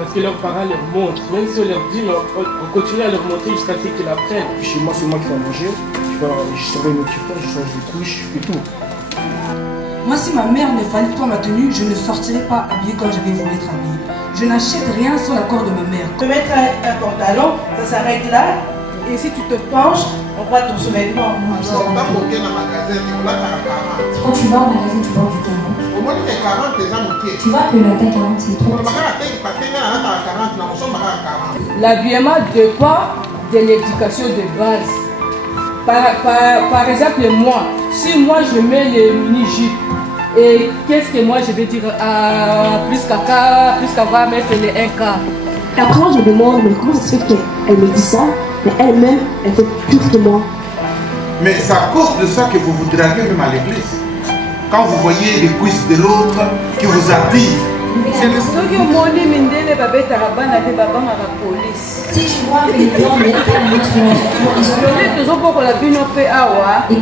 Parce que leurs parents leur montrent. Même si on leur dit, on continue à leur montrer jusqu'à ce qu'ils apprennent. Chez moi, c'est moi qui fais à manger. Je surveille mes petits frères, je change de couche, je fais tout. Moi, si ma mère ne valide pas ma tenue, je ne sortirai pas habillée comme j'avais voulu être habillée. Je n'achète rien sans l'accord de ma mère. Te mettre un pantalon, ça s'arrête là. Et si tu te penches, on voit ton sous-vêtement. Quand tu vas au magasin, tu portes du 40. Tu vois que la taille 40, c'est trop petit. L'habillement dépend de l'éducation de base. Par exemple, moi, si moi je mets les mini-jupes, et qu'est-ce que moi je vais dire plus qu'à va mettre les 1 quart. Après, je demande, mais comment ça se fait qu'elle me dit ça, mais elle-même, elle fait plus que moi. Mais c'est à cause de ça que vous vous draguez même à l'église. Quand vous voyez les cuisses de l'autre qui vous attirent. C'est le seul qui m'a dit que la police. Si tu vois que les blancs mettent pas les autres, ils ont pas la bino pe awa. Et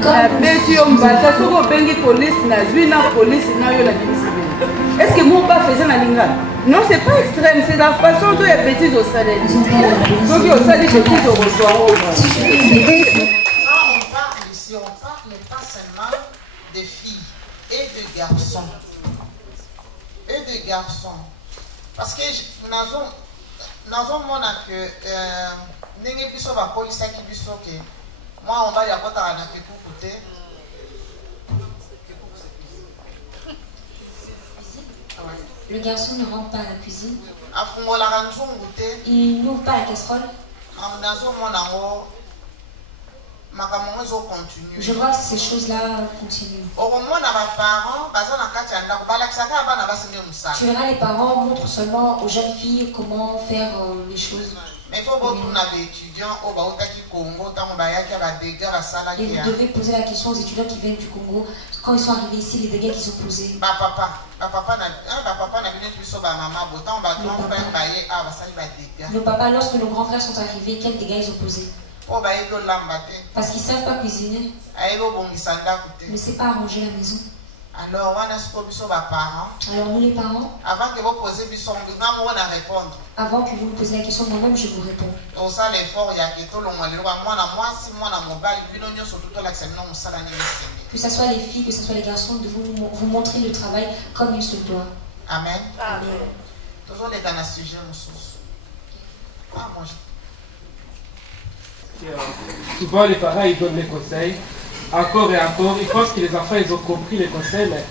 est-ce que mon père faisait la lingala? Non, c'est pas extrême, c'est la façon dont les bêtises au salaire. Donc au salaire, je dis au revoir. Quand on parle ici, on parle pas seulement des filles et de garçons. Et des garçons. Parce que nous avons que n'est pas la police qui biso que moi on va y avoir un côté. le garçon ne rentre pas à la cuisine. Il n'ouvre pas la casserole. Je vois que ces choses-là continuent. Tu verras, les parents montrent seulement aux jeunes filles comment faire les choses. Mais il faut que les étudiants et vous devez poser la question aux étudiants qui viennent du Congo, quand ils sont arrivés ici, les dégâts qu'ils ont posés. Nos papas, lorsque nos grands frères sont arrivés, quels dégâts ils ont posés? Parce qu'ils ne savent pas cuisiner. Mais c'est pas arranger la maison. Alors nous les parents, avant que vous posiez la question, moi-même je vous réponds. Que ce soit les filles, que ce soit les garçons, de vous montrer le travail comme il se doit. Amen. Amen. Souvent les parents ils donnent les conseils encore et encore. Ils pensent que les enfants ils ont compris les conseils, mais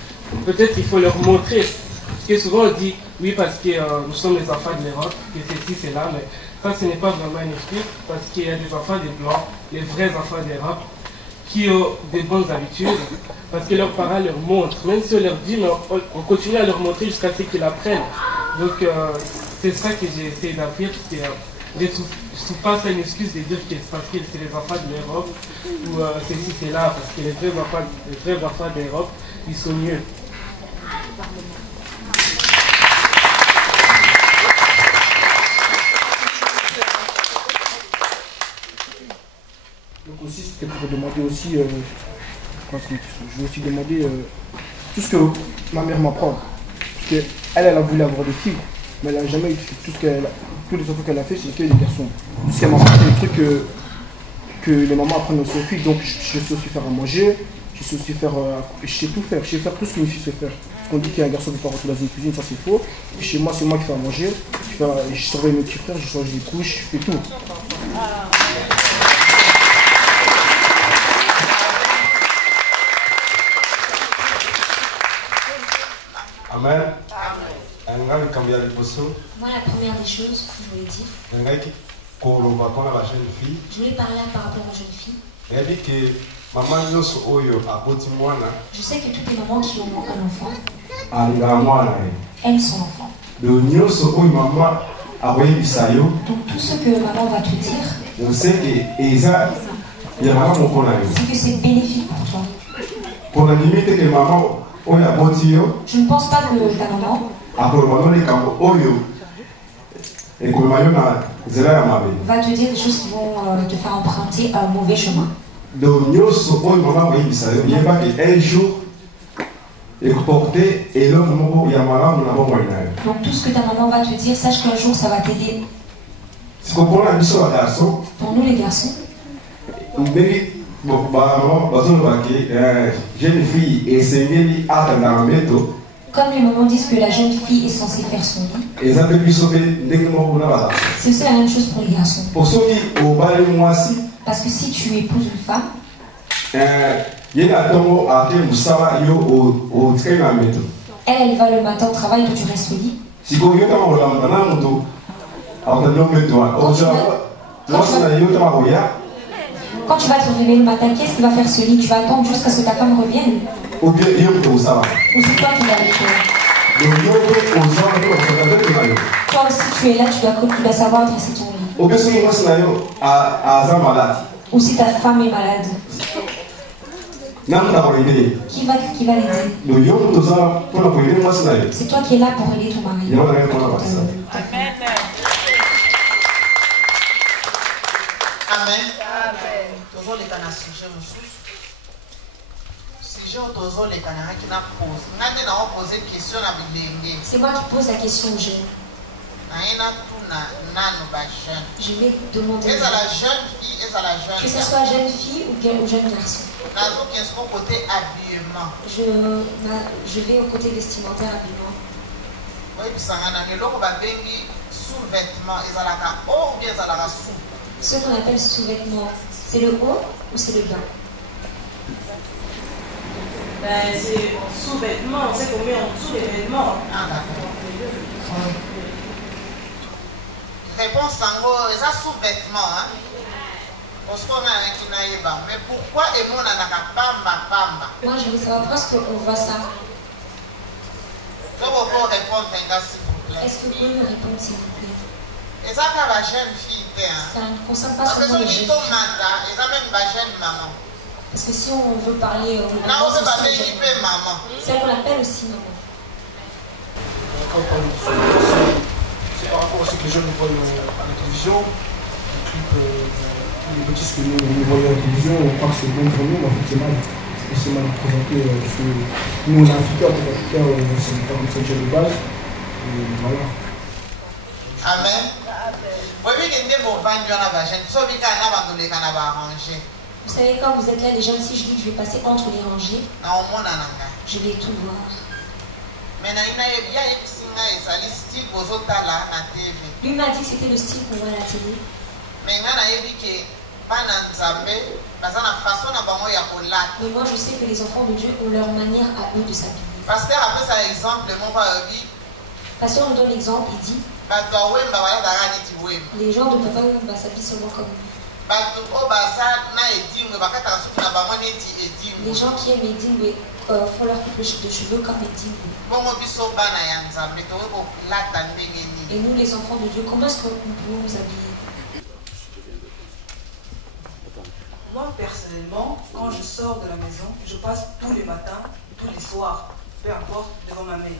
peut-être il faut leur montrer. Parce que souvent on dit oui parce que nous sommes les enfants de l'Europe, que ceci, c'est là, mais ça ce n'est pas vraiment une excuse parce qu'il y a des enfants des blancs, les vrais enfants d'Europe, qui ont des bonnes habitudes parce que leurs parents leur montrent. Même si on leur dit, mais on continue à leur montrer jusqu'à ce qu'ils apprennent. Donc c'est ça que j'ai essayé d'apprendre. Je ne trouve pas ça une excuse de dire que c'est parce que c'est les enfants de l'Europe ou ceci, c'est là, parce que les vrais enfants d'Europe, ils sont mieux. Donc aussi, c'était pour demander aussi, je vais aussi demander tout ce que ma mère m'apprend. Parce qu'elle a voulu avoir des filles, mais elle n'a jamais eu tous les enfants qu'elle a fait, c'est que des garçons. Parce qu'elle m'a appris des trucs que les mamans apprennent aussi aux filles. Donc je sais aussi faire à manger, je sais aussi faire, je sais tout faire, je sais faire tout ce qu'une fille sait faire. Parce qu'on dit qu'un garçon ne peut pas rentrer dans une cuisine, ça c'est faux. Et chez moi, c'est moi qui fais à manger, je surveille mes petits frères, je change des couches, je fais tout. Amen. Moi, la première des choses, je voulais dire, je voulais parler par rapport aux jeunes filles. Je sais que toutes les mamans qui ont un enfant aiment son enfant. Donc tout ce que maman va te dire, c'est que c'est bénéfique pour toi. Je ne pense pas que ta maman va te dire des choses qui vont te faire emprunter un mauvais chemin. Donc tout ce que ta maman va te dire, sache qu'un jour ça va t'aider. Pour nous les garçons, jeune fille et comme les mamans disent que la jeune fille est censée faire son lit, c'est aussi la même chose pour les garçons. Parce que si tu épouses une femme, elle va le matin au travail, toi tu restes au lit. Quand tu vas te réveiller le matin, qu'est-ce qu'il va faire ce lit? Tu vas attendre jusqu'à ce que ta femme revienne? Ou c'est toi qui vas le faire? Toi aussi tu es là, tu dois savoir dresser ton lit. Ou si ta femme est malade, qui va l'aider? C'est toi qui es là pour aider ton mari. Amen. Toujours les canards sujet sujet les canards qui n'a posé question à Biblé. C'est moi qui pose la question aux jeunes. Je vais demander est-ce à la jeune fille, est-ce à la jeune que ce soit jeune fille ou jeune garçon. Côté habillement. Je vais au côté vestimentaire habillement. Oui, puis ça a sous-vêtements, ils ont la haut ou bien ils ont la sous. Ce qu'on appelle sous-vêtements, c'est le haut ou c'est le bas? Ben, c'est sous-vêtements, c'est qu'on met en dessous les vêtements. Ah, d'accord. Réponse en gros, c'est sous-vêtements. Hein? Mais pourquoi est-ce qu'on a pamba? Moi, je veux savoir parce qu'on voit ça. Est-ce que vous pouvez répondre, s'il vous plaît? Est-ce que vous pouvez me répondre, s'il vous plaît? Et ça, c'est la jeune fille. Ça ne concerne pas seulement les jeunes filles. Parce que si on veut parler c'est qu'on appelle aussi maman. C'est par rapport à ce que les jeunes voient à la télévision, les clips, les bêtises que nous voyons à la télévision, on croit que c'est bon pour nous, mais en fait c'est mal. C'est mal présenté. Nous on est africains, c'est pas comme ça déjà de base. Et voilà. Amen. Vous savez, quand vous êtes là, les jeunes, si je dis que je vais passer entre les rangées, je vais tout voir. Lui m'a dit que c'était le style qu'on voit à la télé. Mais moi, je sais que les enfants de Dieu ont leur manière à eux de s'habiller. Pasteur nous donne l'exemple, il dit les gens de Papa Wemba s'habillent seulement comme lui. Les gens qui aiment Edingwe font leur coupe de cheveux comme Edingwe. Et nous, les enfants de Dieu, comment est-ce que nous pouvons nous habiller? Moi, personnellement, quand je sors de la maison, je passe tous les matins, tous les soirs, peu importe, devant ma mère.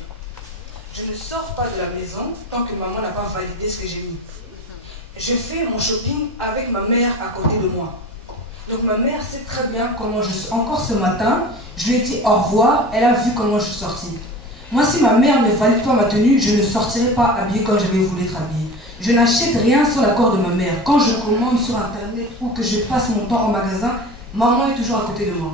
Je ne sors pas de la maison tant que maman n'a pas validé ce que j'ai mis. Je fais mon shopping avec ma mère à côté de moi. Donc ma mère sait très bien comment je suis. Encore ce matin, je lui ai dit au revoir, elle a vu comment je suis sortie. Moi, si ma mère ne valide pas ma tenue, je ne sortirai pas habillée comme j'avais voulu être habillée. Je n'achète rien sans l'accord de ma mère. Quand je commande sur internet ou que je passe mon temps au magasin, maman est toujours à côté de moi.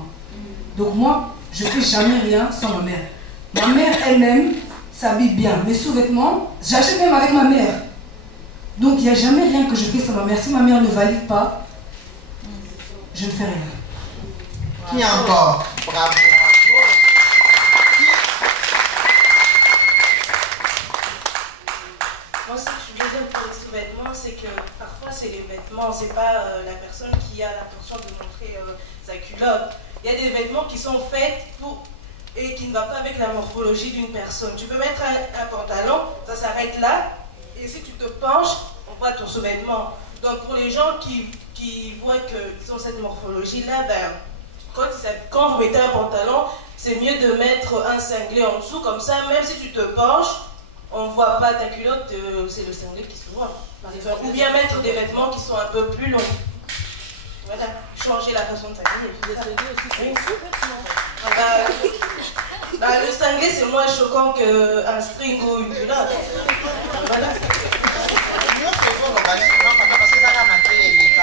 Donc moi, je ne fais jamais rien sans ma mère. Ma mère elle-même s'habille bien. Mes sous-vêtements, j'achète même avec ma mère. Donc il n'y a jamais rien que je fais sans ma mère. Si ma mère ne valide pas, je ne fais rien. Qui encore? Bravo. Moi, ce que je veux dire pour les sous-vêtements, c'est que parfois c'est les vêtements, c'est pas la personne qui a l'intention de montrer sa culotte. Il y a des vêtements qui sont faits pour et qui ne va pas avec la morphologie d'une personne. Tu peux mettre un pantalon, ça s'arrête là, et si tu te penches, on voit ton sous-vêtement. Donc pour les gens qui voient qu'ils ont cette morphologie-là, ben, quand vous mettez un pantalon, c'est mieux de mettre un cinglé en dessous, comme ça, même si tu te penches, on ne voit pas ta culotte, c'est le cinglé qui se voit. Ou bien mettre des vêtements qui sont un peu plus longs. Voilà, changer la façon de s'habiller. Les cinglés aussi, c'est un sous-vêtement. Le cinglé, c'est moins choquant qu'un string ou une culotte. Voilà.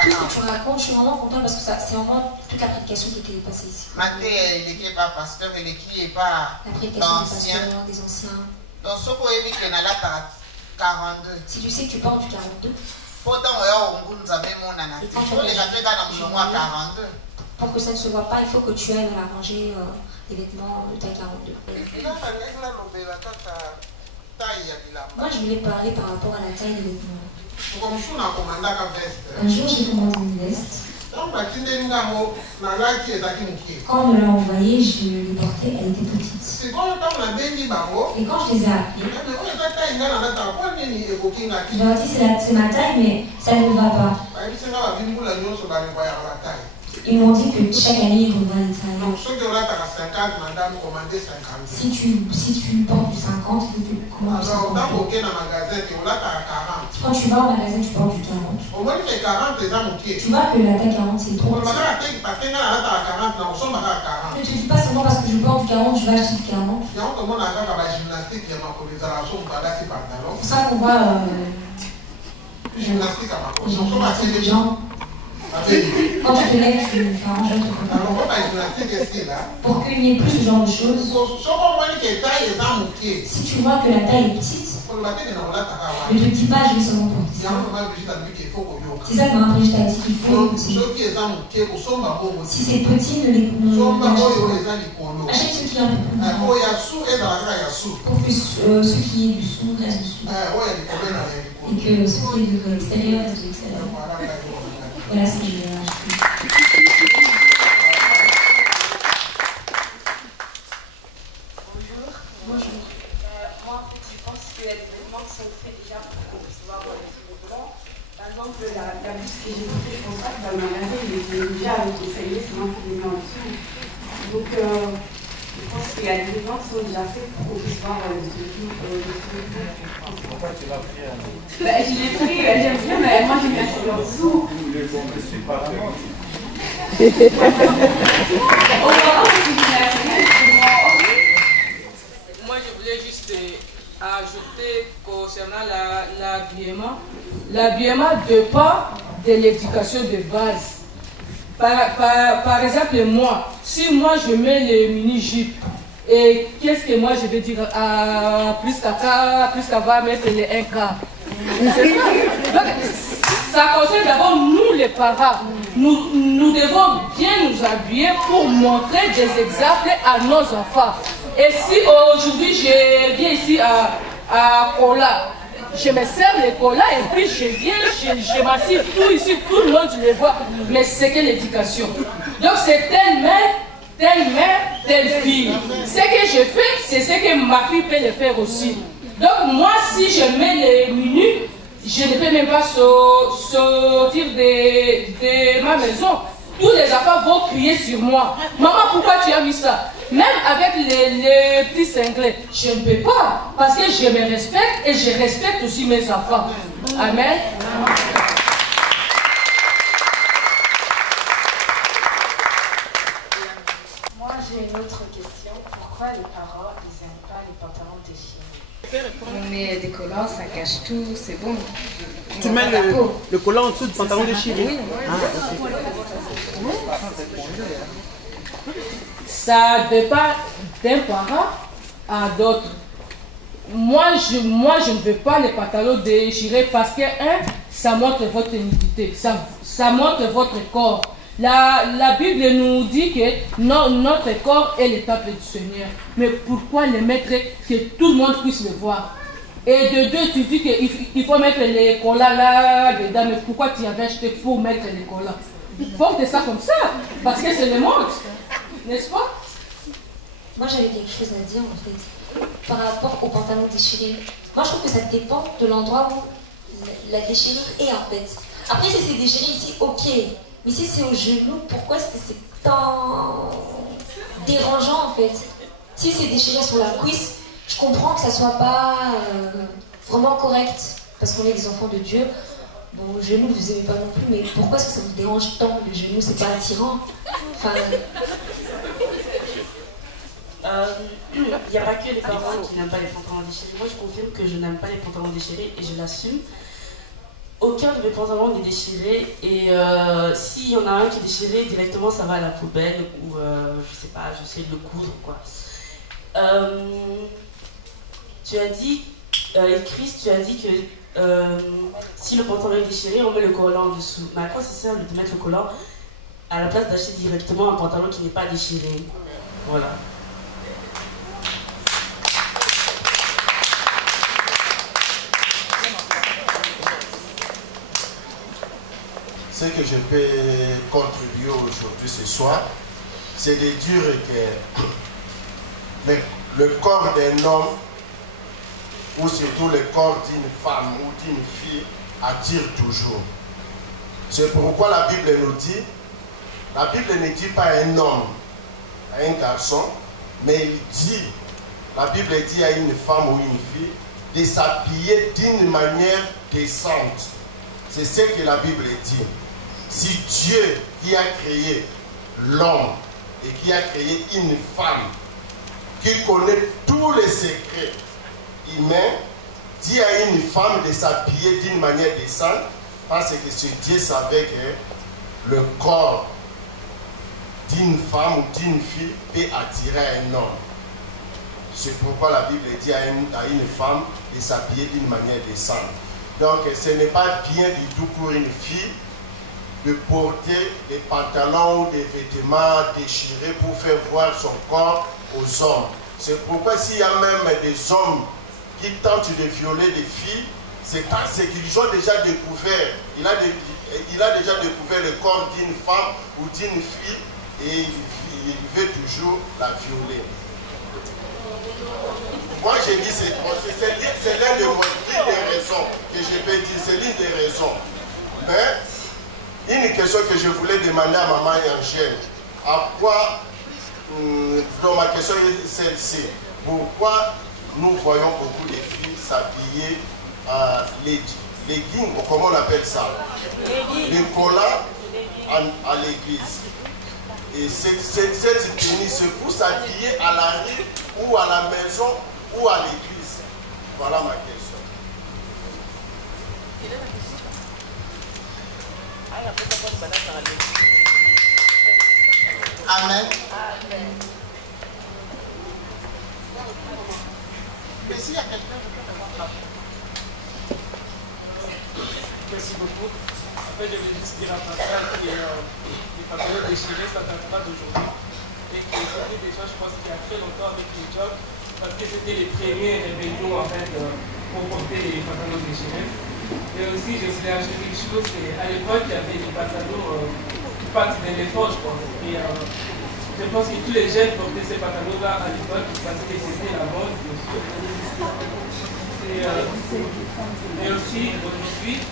Tout ce que tu racontes, je suis vraiment contente parce que c'est vraiment toute la prédication qui était passée ici. La prédication des pasteurs, des anciens. Donc, ce qu'on a vu qu'il y en a là 42. Si tu sais que tu portes du 42. Et quand tu pour que ça ne se voit pas, il faut que tu ailles arranger les vêtements de taille 42. Moi, je voulais parler par rapport à la taille des vêtements. Un jour, j'ai commandé une veste. Quand on me l'a envoyée, je l'ai portée, elle était petite. Et quand je les ai appelés, je leur ai dit c'est ma taille, mais ça ne va pas. Ils m'ont dit que chaque année, ils vont les tailles. Si tu portes du 50, il faut que tu commandes du 50. Quand tu vas au magasin, tu portes du 40. Tu vois que la taille 40, c'est trop petit. Ne te dis pas seulement parce que je porte du 40, je vais acheter du 40. C'est ça qu'on voit des gens. Quand tu te lèves, tu arranges un truc. Pour qu'il n'y ait plus ce genre de choses. Si tu vois que la taille est petite, ne te dis pas je vais seulement porter ça. C'est ça que ma après je t'ai dit qu'il faut écouter. Si c'est petit, ne l'achète. Achète ce qui est un peu plus grand. Pour que ce qui est du sous reste du sous. Et que ce qui est de l'extérieur reste de l'extérieur. Voilà ce que je vais acheter. Bonjour. Moi, en fait, je pense qu'il y a des vêtements qui sont faits déjà pour qu'on puisse voir les vêtements. Par exemple, la blouse que j'ai portée, je pense pas que dans le magasin, il était déjà avec les saillés, sinon il est mis en dessous. Donc, je pense qu'il y a des vêtements qui sont déjà faits pour qu'on puisse voir les vêtements. Pourquoi tu l'as pris Je l'ai pris, j'aime bien, mais moi j'ai mis en dessous. Moi, je voulais juste ajouter concernant l'habillement. L'habillement dépend de l'éducation de base. Par exemple, moi, si moi je mets les mini-jupes, et qu'est-ce que moi je vais dire plus qu'à va mettre les 1 quart. Donc, ça concerne d'abord nous les parents. Nous devons bien nous habiller pour montrer des exemples à nos enfants. Et si aujourd'hui je viens ici à Kola, je me sers les colas et puis je viens, je m'assieds tout ici, tout le monde le voit. Mais c'est que l'éducation. Donc c'est telle mère, telle fille. Ce que je fais, c'est ce que ma fille peut le faire aussi. Donc moi, si je mets les menus, je ne peux même pas sortir de ma maison. Tous les enfants vont crier sur moi. Maman, pourquoi tu as mis ça? Même avec les petits cinglés, je ne peux pas. Parce que je me respecte et je respecte aussi mes enfants. Amen. Moi, j'ai une autre question. Pourquoi les parents, ils n'aiment pas les pantalons déchirés? On met des collants, ça cache tout, c'est bon. Tu mets le collant en dessous du pantalon déchiré? Oui. Ça dépend d'un parent à d'autres. Moi, je ne veux pas les pantalons déchirés parce que, ça montre votre nudité, ça montre votre corps. La Bible nous dit que notre corps est le temple du Seigneur. Mais pourquoi les mettre que tout le monde puisse le voir? Et de deux, tu dis qu'il faut mettre les collants là-dedans. Mais pourquoi tu avais acheté pour mettre les collants? Porte ça comme ça, parce que c'est le monde. N'est-ce pas? Moi, j'avais quelque chose à dire, en fait, par rapport aux pantalons déchirés. Moi, je trouve que ça dépend de l'endroit où la déchirure est, en fait. Après, si c'est déchiré ici, ok. Mais si c'est au genou, pourquoi est-ce que c'est tant dérangeant, en fait? Si c'est déchiré sur la cuisse, je comprends que ça soit pas vraiment correct, parce qu'on est des enfants de Dieu. Bon, le genou, vous aimez pas non plus, mais pourquoi est-ce que ça vous dérange tant? Le genou, c'est pas attirant. Enfin... il n'y a pas que les parents qui n'aiment pas les pantalons déchirés. Moi, je confirme que je n'aime pas les pantalons déchirés et je l'assume. Aucun de mes pantalons n'est déchiré et s'il y en a un qui est déchiré, directement ça va à la poubelle ou je sais pas, j'essaie de le coudre quoi. Tu as dit, Chris, tu as dit que si le pantalon est déchiré, on met le collant en dessous. Mais à quoi ça sert de mettre le collant à la place d'acheter directement un pantalon qui n'est pas déchiré? Voilà. Ce que je peux contribuer aujourd'hui ce soir, c'est de dire que le corps d'un homme, ou surtout le corps d'une femme ou d'une fille, attire toujours. C'est pourquoi la Bible nous dit, la Bible ne dit pas un homme, à un garçon, mais il dit, la Bible dit à une femme ou une fille, de s'habiller d'une manière décente. C'est ce que la Bible dit. Si Dieu qui a créé l'homme et qui a créé une femme qui connaît tous les secrets humains, dit à une femme de s'habiller d'une manière décente, parce que ce Dieu savait que le corps d'une femme ou d'une fille peut attirer un homme. C'est pourquoi la Bible dit à une femme de s'habiller d'une manière décente. Donc ce n'est pas bien du tout pour une fille de porter des pantalons ou des vêtements déchirés pour faire voir son corps aux hommes. C'est pourquoi s'il y a même des hommes qui tentent de violer des filles, c'est parce qu'ils ont déjà découvert, il a déjà découvert le corps d'une femme ou d'une fille et il veut toujours la violer. Moi j'ai dit c'est l'une des raisons que je peux dire, c'est l'une des raisons. Mais une question que je voulais demander à maman Angèle, à quoi, donc ma question est celle-ci, pourquoi nous voyons beaucoup de filles s'habiller leggings, comment on appelle ça, les collants à l'église. Et cette tenue, c'est pour s'habiller à la rue ou à la maison ou à l'église. Voilà ma question. Amen. S'il y a quelqu'un, je peux répondre. Merci beaucoup. En fait, je vais juste dire à Pascal que les pantalons déchirés, ça ne date pas d'aujourd'hui. Et que c'était déjà, je pense, qu'il y a très longtemps avec les jobs, parce que c'était les premiers rébellions, en fait, pour porter les pantalons déchirés. Et aussi, je voulais ajouter quelque chose, c'est à l'époque, il y avait des pantalons pattes d'éléphant, je pense. Et je pense que tous les jeunes portaient ces pantalons-là à l'époque, parce que c'était la mode, bien sûr. Et aussi, aujourd'hui,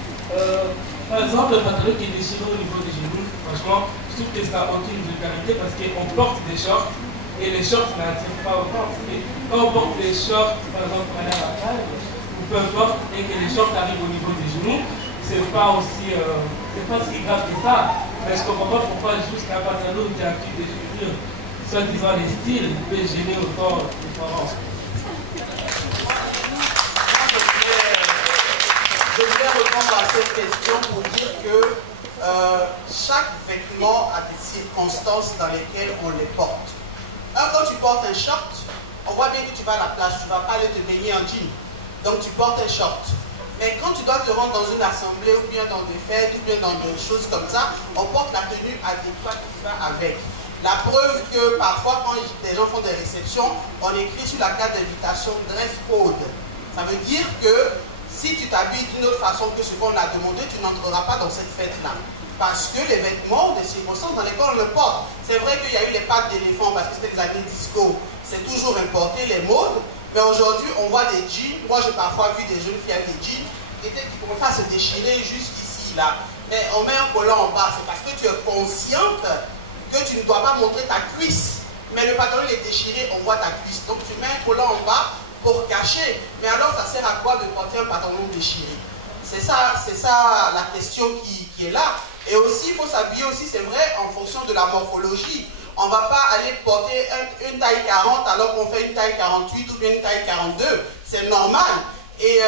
par exemple, le pantalon qui est déchiré au niveau des genoux, franchement, je trouve que ça n'a aucune vulgarité parce qu'on porte des shorts et les shorts n'attirent pas autant. Quand on porte les shorts, par exemple, à la taille, ou peu importe, et que les shorts arrivent au niveau des genoux, c'est pas aussi grave que ça. Mais je ne comprends pas pourquoi juste un pantalon qui a des déchirures, soi-disant les styles, peut gêner autant les parents. Je voulais répondre à cette question pour dire que chaque vêtement a des circonstances dans lesquelles on les porte. Alors, quand tu portes un short, on voit bien que tu vas à la plage, tu ne vas pas aller te baigner en jean. Donc tu portes un short. Mais quand tu dois te rendre dans une assemblée ou bien dans des fêtes ou bien dans des choses comme ça, on porte la tenue adéquate qui va avec. La preuve que parfois quand des gens font des réceptions, on écrit sur la carte d'invitation dress code. Ça veut dire que si tu t'habilles d'une autre façon que ce qu'on a demandé, tu n'entreras pas dans cette fête-là. Parce que les vêtements ont des circonstances dans lesquelles on le porte. C'est vrai qu'il y a eu les pattes d'éléphant parce que c'était les années disco. C'est toujours importé, les modes. Mais aujourd'hui, on voit des jeans. Moi, j'ai parfois vu des jeunes filles avec des jeans qui commencent à se déchirer juste ici, là. Mais on met un collant en bas. C'est parce que tu es consciente que tu ne dois pas montrer ta cuisse. Mais le pantalon est déchiré, on voit ta cuisse. Donc, tu mets un collant en bas pour cacher. Mais alors, ça sert à quoi de porter un pantalon déchiré? C'est ça la question qui est là. Et aussi, il faut s'habiller aussi, c'est vrai, en fonction de la morphologie. On ne va pas aller porter une taille 40 alors qu'on fait une taille 48 ou bien une taille 42. C'est normal. Et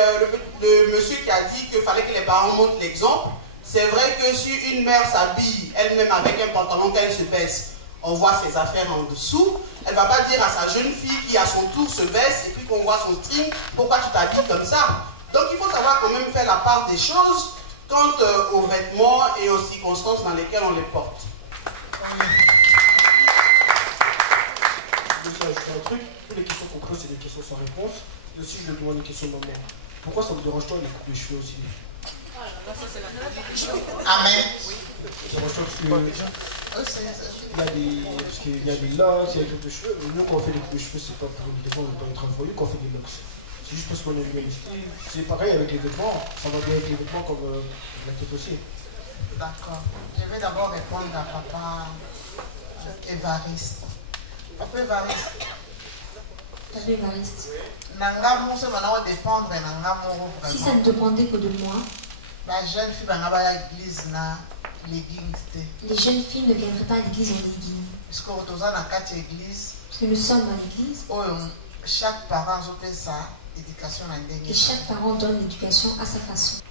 le monsieur qui a dit qu'il fallait que les parents montrent l'exemple, c'est vrai que si une mère s'habille elle-même avec un pantalon qu'elle se baisse, on voit ses affaires en dessous, elle ne va pas dire à sa jeune fille qui à son tour se baisse et puis qu'on voit son string, pourquoi tu t'habilles comme ça? Donc il faut savoir quand même faire la part des choses quant aux vêtements et aux circonstances dans lesquelles on les porte. Je vais ajouter un truc. Toutes les questions qu'on pose, c'est des questions sans réponse. Si je lui demande une question de maman, pourquoi ça vous dérange toi de couper les cheveux aussi? Amen. Ça dérange toi parce qu'il y a des locks, il y a des trucs de cheveux. Mais nous, quand on fait des coupes de cheveux, c'est pas pour une défense, on est pas être envoyé quand on fait des locks. C'est juste parce qu'on aime bien les styles. C'est pareil avec les vêtements. Ça va bien avec les vêtements comme la tête aussi. D'accord. Je vais d'abord répondre à papa Évariste. Papa Évariste. Si ça ne dépendait que de moi, les jeunes filles ne viendraient pas à l'église en legging. Parce que nous sommes à l'église. Chaque parent a sa éducation. Et chaque parent donne l'éducation à sa façon.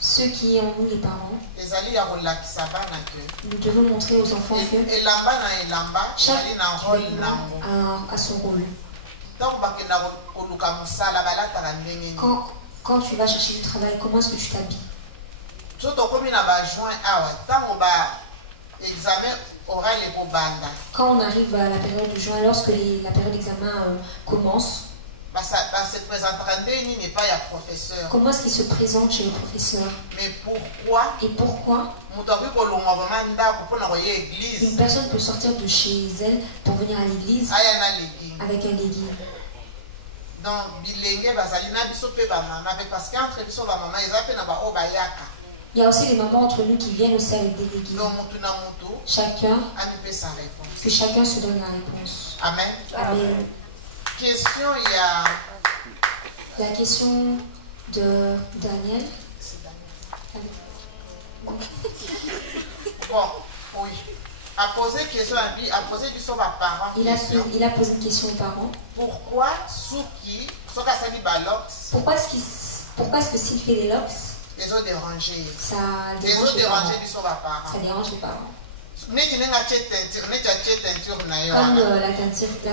Ceux qui sont en nous les parents, nous devons montrer aux enfants que chaque a son rôle. Quand tu vas chercher du travail, comment est-ce que tu t'habilles? Quand on arrive à la période de juin, lorsque la période d'examen commence, comment est-ce qu'il se présente chez le professeur? Mais pourquoi? Et pourquoi une personne peut sortir de chez elle pour venir à l'église avec un legging? Donc, il y a aussi les mamans entre nous qui viennent aussi avec des leggings. Chacun, que chacun se donne la réponse. Amen. Amen. Question, il y a la question de Daniel. Bon, oui. A posé question à lui, a posé du son à parents. Il a posé une question aux parents. Pourquoi pourquoi est-ce que s'il fait des locks, les autres dérangés, ça dérange les parents. Ça dérange les parents. Comme la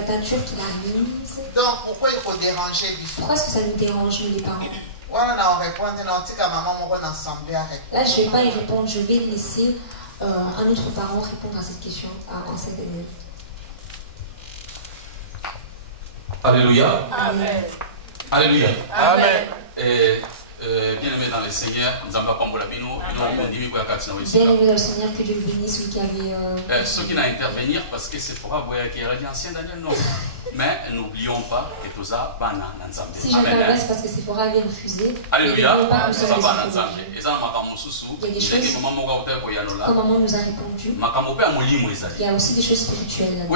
teinture qu'il a mise. Donc pourquoi il faut déranger lui? Pourquoi est-ce que ça nous dérange, nous les parents? Là, je ne vais pas y répondre, je vais laisser un autre parent répondre à cette question, à cette élève. Alléluia. Amen. Alléluia. Amen. Bien-aimé dans le Seigneur, nous avons pas bien aimé dans le Seigneur, que Dieu bénisse celui qui avait. Ceux qui n'ont intervenir parce que c'est pour avoir qui a dit ancien Daniel non. Mais n'oublions pas que tout ça bana n'ensemble. Si j'interviens, c'est parce que Sephora avait refusé. Alléluia. Il y a des choses comme maman nous a répondu. Il y a aussi des choses spirituelles là-dedans.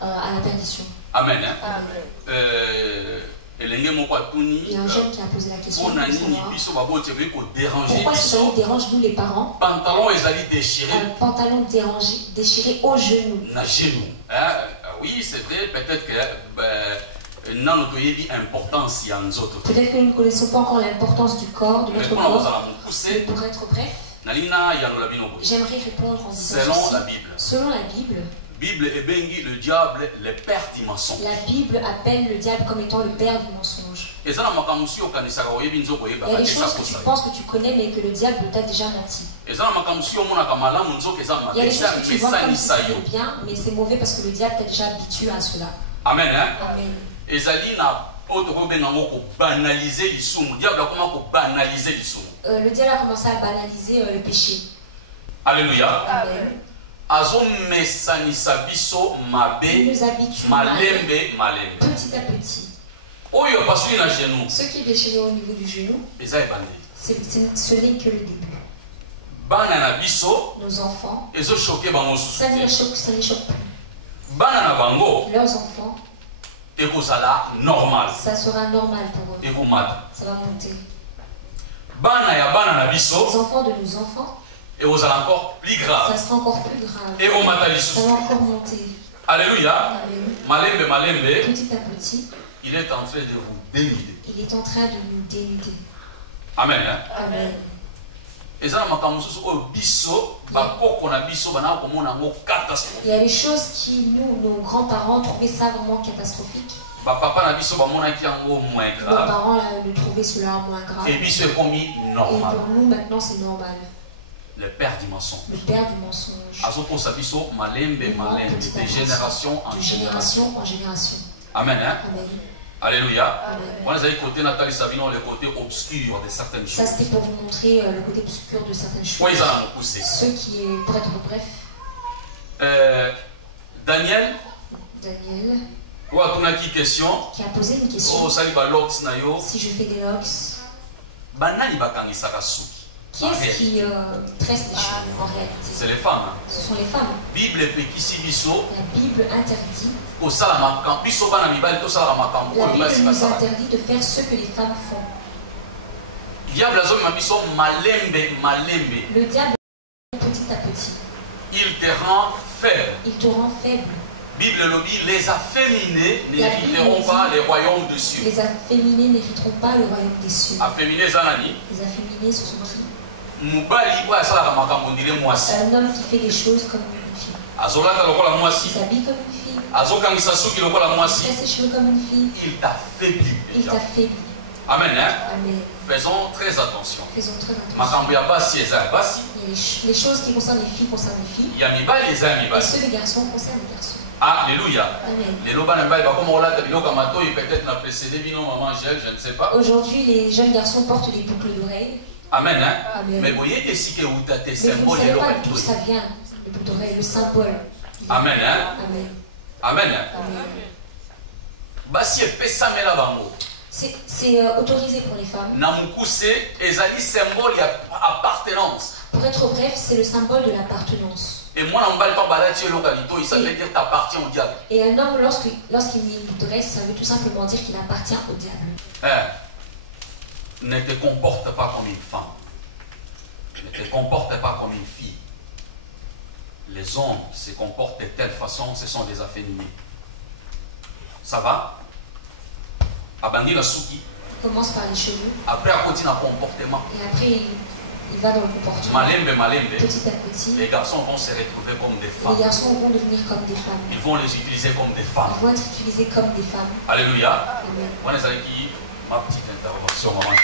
À la perdition. Amen. Il y a un jeune qui a posé la question. Pourquoi est-ce que ça nous dérange, nous les parents? Pantalon déchiré. Un pantalon déchiré au genou. Oui, c'est vrai, peut-être que peut-être que nous ne connaissons pas encore l'importance du corps, de notre corps. Pour être bref, j'aimerais répondre en disant selon la Bible, le diable le père du mensonge. La Bible appelle le diable comme étant le père du mensonge. Il y a des choses que tu penses que tu connais mais que le diable t'a déjà menti. Il y a des choses que tu vois comme si c'était bien mais c'est mauvais parce que le diable t'a déjà habitué à cela. Amen. Amen. Le diable a commencé à banaliser le péché. Alléluia. Amen. Il nous habitue petit à petit. Ce qui est déchiré au niveau du genou, ce n'est que le début. Nos enfants, ça ne les choque plus. Leurs enfants, ça sera normal pour eux. Ça va monter. Les enfants de nos enfants, Et vous allez encore plus grave. Ça sera encore plus grave. Et on m'a ça va encore monter. Alléluia. Malembe, malembe. Petit à petit. Il est en train de vous dénuder. Il est en train de nous dénuder. Amen. Hein? Amen. Il y a des choses qui, nous, nos grands-parents, trouvaient ça vraiment catastrophique. Nos parents le trouvaient cela moins grave. Et pour nous, maintenant, c'est normal. Le père du mensonge. Le père du mensonge. De génération en génération. Amen. Hein? Amen. Alléluia. Vous avez côté Nathalie Savino, le côté obscur de certaines choses. Ça, c'était pour vous montrer le côté obscur de certaines choses. Ce qui est, pour être bref. Daniel. Qui a posé une question. Si je fais des locks. Qui est-ce qui tresse les cheveux en réalité? C'est les femmes. Ce sont les femmes. La Bible interdit. La Bible nous interdit de faire ce que les femmes font. Le diable, petit à petit, il te rend faible. Il te rend faible. Bible lobby, les afféminés n'hériteront pas les royaumes des cieux. Les afféminés n'hériteront pas le royaume des cieux. Afféminés, Zanani. Les afféminés, ce sont qui? Un homme qui fait des choses comme une fille. Il s'habille comme une fille. Il fait ses cheveux comme une fille. Il t'affaiblit. Il t'affaiblit. Amen. Hein? Amen. Faisons très attention. Faisons très attention. Les choses qui concernent les filles concernent les filles. Et ceux des garçons concernent les garçons. Alléluia. Amen. Aujourd'hui, les jeunes garçons portent des boucles d'oreilles. Amen. Hein? Amen. Mais vous ne savez pas d'où ça vient, les boucles d'oreilles, le symbole. Amen. Hein? Amen. Amen. C'est autorisé pour les femmes. Pour être bref, c'est le symbole de l'appartenance. Et un homme, lorsqu'il met une boucle d'oreille, ça veut tout simplement dire qu'il appartient au diable. Ne te comporte pas comme une femme. Ne te comporte pas comme une fille. Les hommes se comportent de telle façon, ce sont des afféminés. Ça va? Abandi la souki. Commence par les cheveux. Après, à continuer un comportement. Et après, il va dans le comportement. Petit à petit. Les garçons vont se retrouver comme des femmes. Les garçons vont devenir comme des femmes. Ils vont les utiliser comme des femmes. Ils vont être utilisés comme des femmes. Alléluia. Amen. Voilà ma petite intervention avant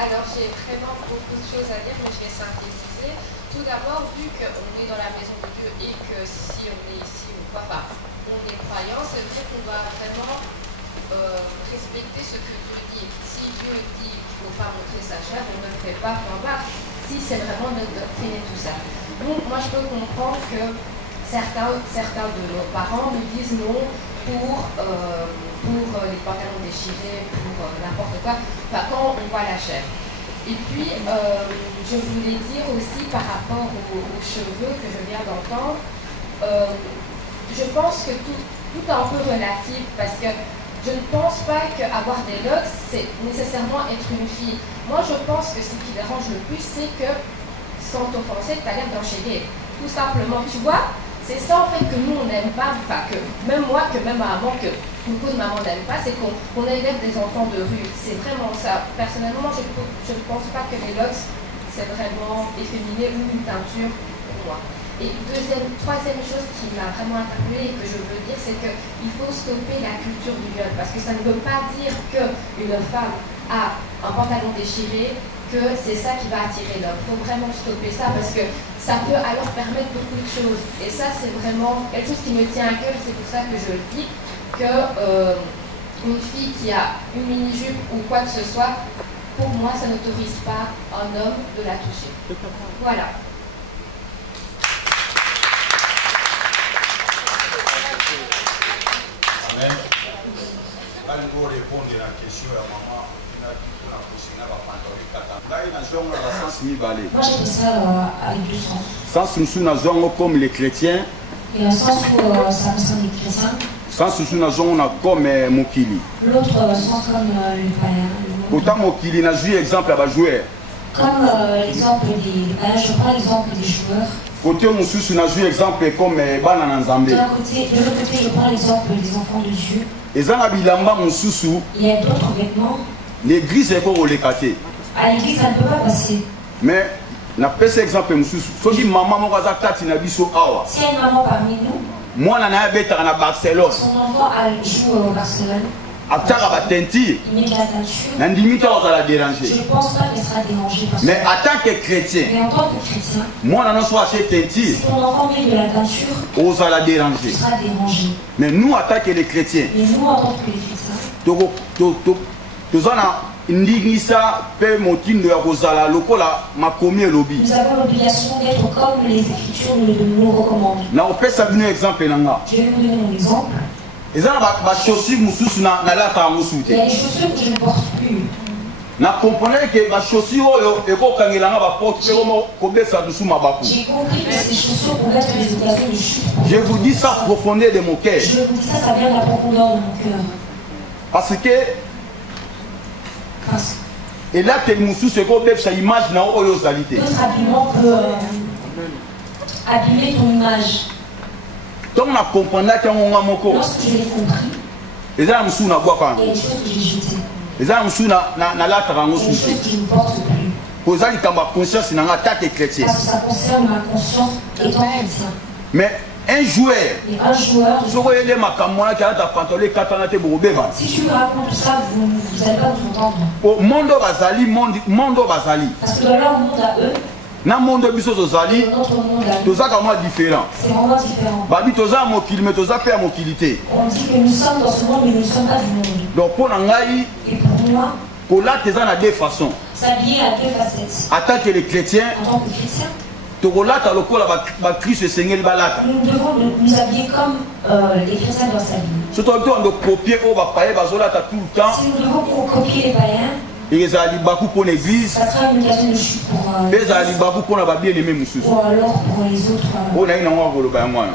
alors j'ai vraiment beaucoup de choses à dire, mais je vais synthétiser. Tout d'abord, vu qu'on est dans la maison de Dieu et que si on est ici ou quoi, enfin, on est croyant, ça veut dire qu'on doit vraiment respecter ce que Dieu dit. Si Dieu dit qu'il ne faut pas montrer sa chair, on ne le fait pas, point barre. Si c'est vraiment notre doctrine et tout ça. Donc moi je peux comprendre que certains de nos parents nous disent non pour les pantalons déchirés, pour n'importe quoi, enfin quand on voit la chair. Et puis je voulais dire aussi par rapport aux cheveux que je viens d'entendre, je pense que tout est un peu relatif parce que je ne pense pas qu'avoir des locks, c'est nécessairement être une fille. Moi, je pense que ce qui dérange le plus, c'est que, sans t'offenser, tu as l'air d'enchaîner. Tout simplement, tu vois, c'est ça en fait que nous, on n'aime pas, enfin, que même moi, que même avant, que beaucoup de mamans n'aiment pas, c'est qu'on élève des enfants de rue. C'est vraiment ça. Personnellement, je ne pense pas que les locks, c'est vraiment efféminé ou une teinture pour moi. Et troisième chose qui m'a vraiment interpellée et que je veux dire, c'est qu'il faut stopper la culture du viol. Parce que ça ne veut pas dire qu'une femme a un pantalon déchiré, que c'est ça qui va attirer l'homme. Il faut vraiment stopper ça parce que ça peut alors permettre beaucoup de choses. Et ça, c'est vraiment quelque chose qui me tient à cœur. C'est pour ça que je le dis, qu'une fille qui a une mini-jupe ou quoi que ce soit, pour moi, ça n'autorise pas un homme de la toucher. Voilà. Amen. Quand vous répondez à la question à maman, moi j'ai ça avec du sens. Sens nous comme les chrétiens. Il y a un sens où ça concerne les chrétiens. sans souci na zongo na comme mokili. L'autre sens comme le païen. Pourtant mokili na joué exemple à joueur. Comme l'exemple des païens, je prends l'exemple des joueurs. Côté mosusu na joué exemple comme bana na nzambe. De l'autre côté, je prends l'exemple des enfants de Dieu. Ezana bilamba mosusu. Il y a d'autres vêtements. L'église est pour les cater. À l'église, ça ne peut pas passer. Mais na pese exemple mosusu. Soki maman moko aza kati na biso awa. Si y a une maman parmi nous. Moi na na beta na Barcelone. Son enfant joue au Barcelone. Atara ba tenti. Il met de la teinture. Na ndimita on va la déranger. Je ne pense pas qu'elle sera dérangée. Mais en tant que chrétien. Mais en tant que chrétien. Moi na non soit assez tenti. Si ton enfant met de la teinture. On va la déranger. Tu seras dérangé. Mais nous en tant que les chrétiens. Mais nous en tant que les chrétiens. Tozana ndingisa pe motindo ya kozala lokola makomi elobi. Nous avons l'obligation d'être comme les Écritures nous recommandent. Na opesa bino exemple nanga. Je vais vous donner mon exemple. Ezana ba chaussures mususu na lata musute. Il y a des chaussures que je ne porte plus. Na comprenez que ba chaussures oyo ekokangelanga ba porte ko kobesa dusu mabaku. J'ai compris que ces chaussures pouvaient être des occasions de chute. Je vous dis ça profondeur de mon cœur. Je vous dis ça, ça vient de la profondeur de mon cœur. Parce que et là, tu as une image dans la réalité. Notre habillement peut abîmer ton image. Donc, on a compris que lorsque je l'ai compris, il y a des choses que j'ai jetées. Il y a des choses que je ne porte plus. Parce que ça concerne ma conscience étant chrétien. Mais un joueur, si tu me racontes ça, vous n'allez pas vous entendre. Parce que dans leur monde à eux, na monde biso tozali toza kama différent. C'est vraiment différent. Babi toza mokili mais toza pe mokilité. On dit que nous sommes dans ce monde mais nous ne sommes pas du monde. Donc pour ngai et pour moi, kola teza na deux façons. S'habiller à deux facettes. En tant que les chrétiens, en tant que chrétien, tokolata lokola ba Christ sengeli balata. Nous devons nous habiller comme les chrétiens doivent s'habiller. Surtout on doit copier au ba paye bazolata tout le temps. Si nous devons copier les païens, et les alibaku pour l'église. Ça sera une occasion de chute pour les alibaku pour la bien aimé monsieur. Ou alors pour les autres. On a une envie pour le bain moi.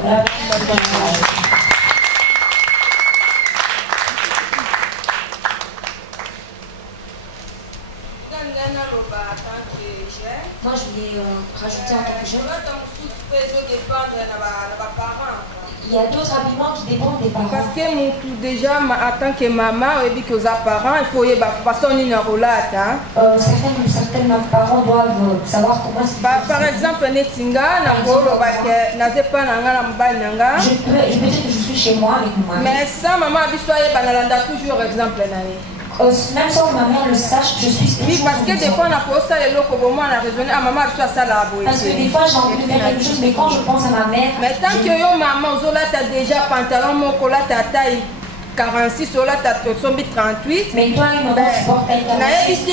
Moi je voulais rajouter en tant que jeune. Il y a d'autres habillements qui dépendent des parents. Parce que déjà, en tant que maman, et que aux parents, il faut y passer une relate. Certains parents doivent savoir comment c'est. Par exemple, Netinga, je peux dire que je suis chez moi avec moi. Mais sans maman, toujours exemple. Même sans que ma mère le sache, je suis spéciale. Oui, parce que des fois, on a posé ça et l'autre, on a raisonné, ah maman, tu as ça là. Parce que des fois, j'ai envie de faire quelque chose, mais quand je pense à ma mère. Mais tant que yo maman, Zola, tu as déjà pantalon, mon cola, tu as taille 46, Zola, tu as 38. Mais toi, il m'a tu portes taille 46.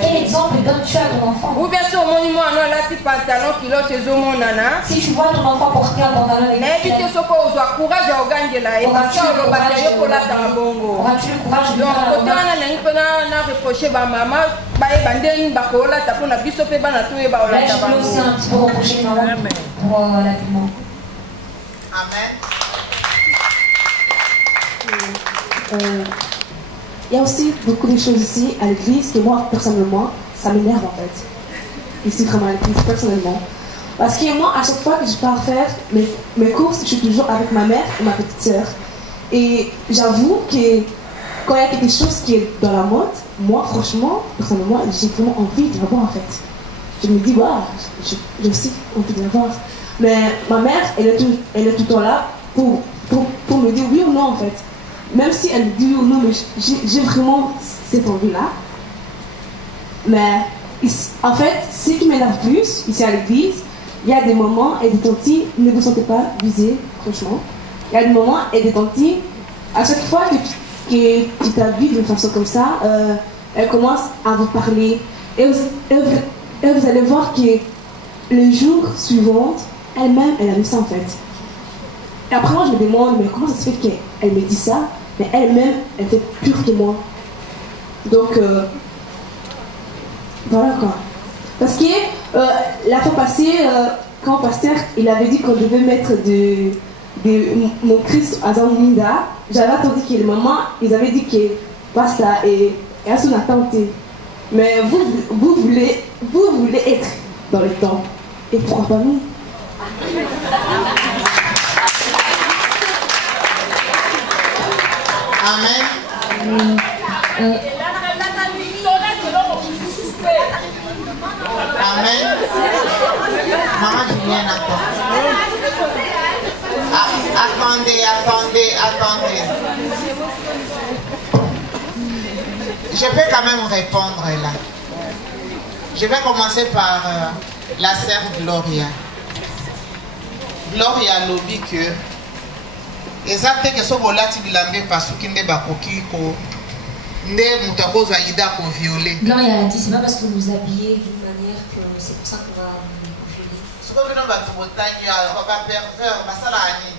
Quel exemple donnes-tu à ton enfant? Ou bien, si au monument, on a là, petit pantalon, culotte, et mon nana. Si tu vois ton enfant porter un pantalon avec mais évitez ce qu'on voit, courage à gagner là. Et parce que le bataillon pour la tango. Auras-tu le courage de donc, quand on a reproché ma maman, je peux aussi un petit peu reprocher ma maman pour l'habillement. Amen. Il y a aussi beaucoup de choses ici à l'église que moi, personnellement, ça m'énerve en fait. Ici, vraiment à l'église, personnellement. Parce que moi, à chaque fois que je pars faire mes courses, je suis toujours avec ma mère et ma petite soeur. Et j'avoue que quand il y a quelque chose qui est dans la mode, moi, franchement, personnellement, j'ai vraiment envie de l'avoir en fait. Je me dis, waouh, j'ai aussi envie de l'avoir. Mais ma mère, elle est tout le temps là pour me dire oui ou non en fait. Même si elle me dit oui ou non, mais j'ai vraiment cette envie-là. Mais en fait, ce qui m'énerve plus ici à l'église, il y a des moments et des tantis, ne vous sentez pas visés, franchement. Il y a des moments et des tantis, à chaque fois que tu t'habilles d'une façon comme ça, elles commencent à vous parler. Et vous allez voir que les jours suivants, elle-même, elle a mis ça en fait. Et après moi je me demande, mais comment ça se fait qu'elle me dit ça, mais elle-même, elle fait pire que moi. Donc, voilà quoi. Parce que la fois passée, quand le pasteur, il avait dit qu'on devait mettre de mon Christ à Zamunda, j'avais attendu que les mamans, ils avaient dit que basta et elles sont attentées. Mais vous voulez être dans le temps. Et pourquoi pas nous? Amen. Amen. Maman Julienne, attendez. Je peux quand même répondre là. Je vais commencer par la sœur Gloria. Gloria lobby que exactement que ce volati bilambe parce qu'il n'est pas coquille ko ne mutakozo aida ko violer. Gloria a dit c'est pas parce que vous vous habillez d'une manière que c'est pour ça qu'on va vous violer. Ce que nous va tobotanya va pervers masala ani.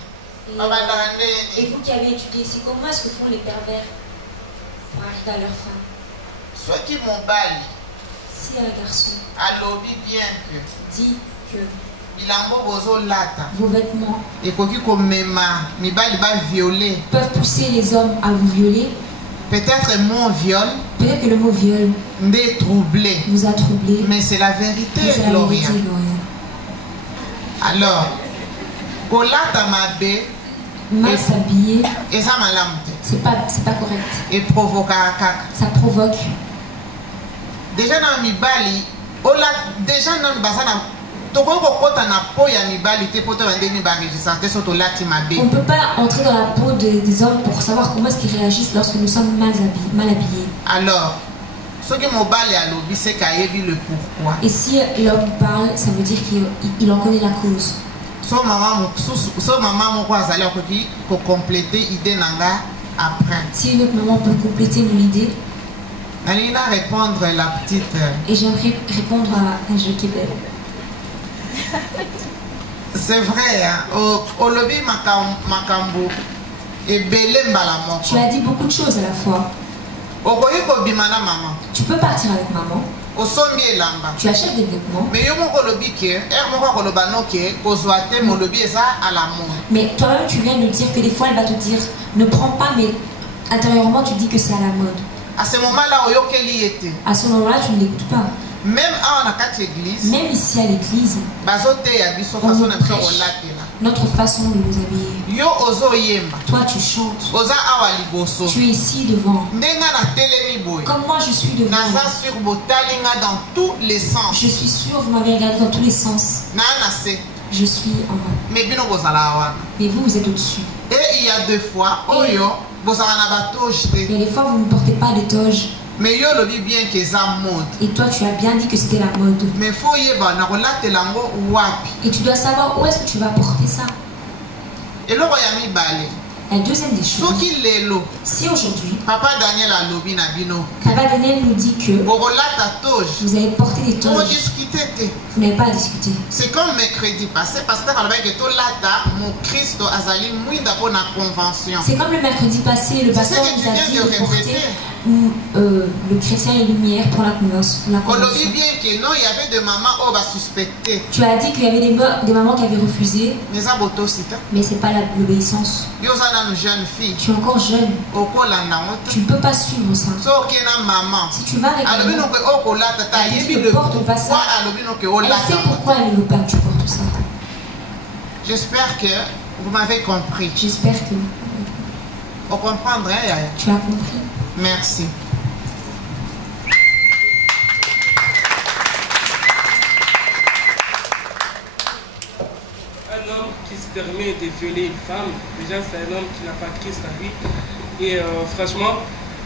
Et vous qui avez étudié ici, comment est-ce que font les pervers pour arriver à leur fin? Ceux qui m'ont bali. Si un garçon a lobby bien que dit que vos vêtements et peuvent pousser les hommes à vous violer, peut-être mon viol, peut-être que le mot viol vous a troublé, mais c'est la vérité, Gloria. Alors, mal s'habiller, c'est pas correct. Et ça provoque. Déjà dans Mibali, déjà dans Basana, on ne peut pas entrer dans la peau des hommes pour savoir comment est-ce qu'ils réagissent lorsque nous sommes mal habillés. Alors, ce que mon bal à l'objet, c'est qu'il y a le pourquoi. Et si l'homme parle, ça veut dire qu'il en connaît la cause. So maman pour compléter l'idée après. Si une autre maman peut compléter mon idée. Alina répondre la petite. Et j'aimerais répondre à un jeu qui est belle. C'est vrai, hein? Au lobby Makambo et Belé Mbalamoko. Tu as dit beaucoup de choses à la fois. Tu peux partir avec maman. Tu achètes des vêtements. Mais toi-même, tu viens de dire que des fois, elle va te dire ne prends pas, mais intérieurement, tu dis que c'est à la mode. À ce moment-là, tu ne l'écoutes pas. Même ici à l'église, notre façon de nous habiller. Toi, tu chantes. Tu es ici devant. Comme moi, je suis devant. Dans tous les sens. Je suis sûre, vous m'avez regardé dans tous les sens. Je suis en bas. Mais vous, vous êtes au-dessus. Et il y a deux fois, il y a des fois, vous ne portez pas de toge. Mais yo le dit bien que ça mode. Et toi, tu as bien dit que c'était la mode. Mais faut y ba na relate lango wapi. Et tu dois savoir où est-ce que tu vas porter ça. Et le royami balé. La deuxième des choses. Si aujourd'hui, Papa Daniel a lobby na bino. Papa Daniel nous dit que vous avez porté des toges. Vous n'avez pas à discuter. C'est comme mercredi passé, parce que mon Christ azali muida pour la convention. C'est comme le mercredi passé, le pasteur nous a dit de porter le chrétien et lumière pour la convention. Bien que non, il y avait des mamans qui va suspecter. Tu as dit qu'il y avait des mamans qui avaient refusé. Mais c'est pas l'obéissance. Jeune fille. Tu es encore jeune. Tu ne peux pas suivre ça. Si tu vas avec maman, elle dit ne porte pas ça. Elle sait pourquoi elle ne veut pas que tu portes ça. J'espère que vous m'avez compris. J'espère que vous comprendrez. Tu as compris. Merci. Un homme qui se permet de violer une femme, déjà c'est un homme qui n'a pas Christ à lui. Et franchement,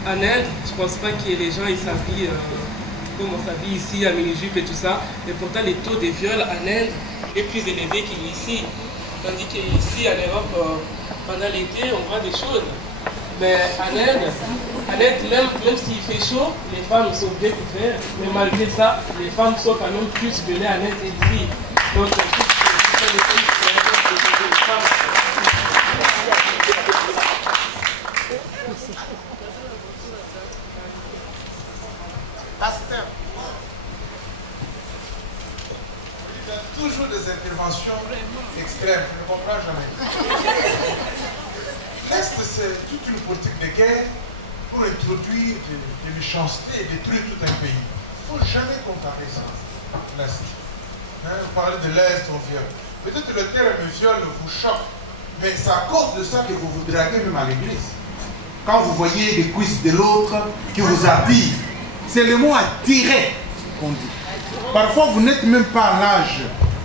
en Inde, je ne pense pas que les gens ils s'habillent comme on s'habille ici, à mini-jupe et tout ça. Et pourtant, les taux de viol en Inde est plus élevé qu'ici. Tandis qu'ici, en Europe, pendant l'été, on voit des choses. Mais en Inde, même s'il fait chaud, les femmes sont bien couvertes. Mais malgré ça, les femmes sont quand même plus violées en Inde ici. Donc, je trouve que c'est les femmes. Pasteur. y a toujours des interventions extrêmes, je ne comprends jamais. L'Est, c'est toute une politique de guerre pour introduire des méchancetés et détruire tout un pays. Il ne faut jamais comparer ça, l'Est. Hein, vous parlez de l'Est, on viole. Peut-être le terme viol vous choque, mais c'est à cause de ça que vous vous draguez même à l'église. Quand vous voyez les cuisses de l'autre qui vous attirent, c'est le mot attirer qu'on dit. Parfois, vous n'êtes même pas à l'âge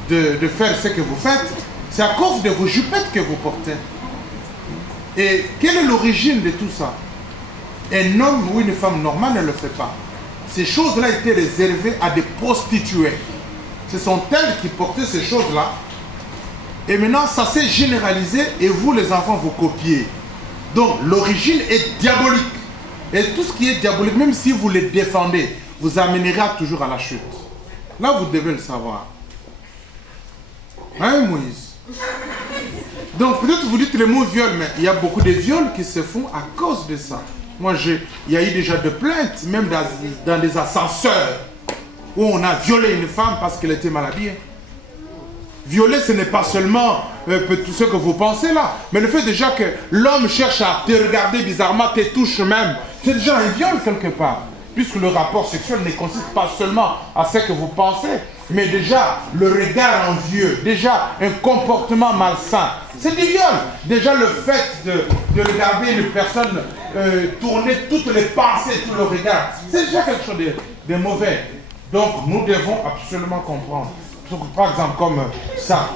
de faire ce que vous faites. C'est à cause de vos jupettes que vous portez. Et quelle est l'origine de tout ça? Un homme ou une femme normale ne le fait pas. Ces choses-là étaient réservées à des prostituées. Ce sont elles qui portaient ces choses-là. Et maintenant, ça s'est généralisé et vous, les enfants, vous copiez. Donc, l'origine est diabolique. Et tout ce qui est diabolique, même si vous le défendez, vous amènera toujours à la chute. Là, vous devez le savoir. Hein, Moïse? Donc, peut-être vous dites le mot viol, mais il y a beaucoup de viols qui se font à cause de ça. Moi, il y a eu déjà de plaintes, même dans des ascenseurs, où on a violé une femme parce qu'elle était mal habillée. Violer, ce n'est pas seulement tout ce que vous pensez là, mais le fait déjà que l'homme cherche à te regarder bizarrement, te touche même, c'est déjà un viol quelque part. Puisque le rapport sexuel ne consiste pas seulement à ce que vous pensez, mais déjà le regard envieux, déjà un comportement malsain, c'est du viol. Déjà le fait de regarder une personne tourner toutes les pensées, tout le regard, c'est déjà quelque chose de mauvais. Donc nous devons absolument comprendre. Par exemple, comme ça,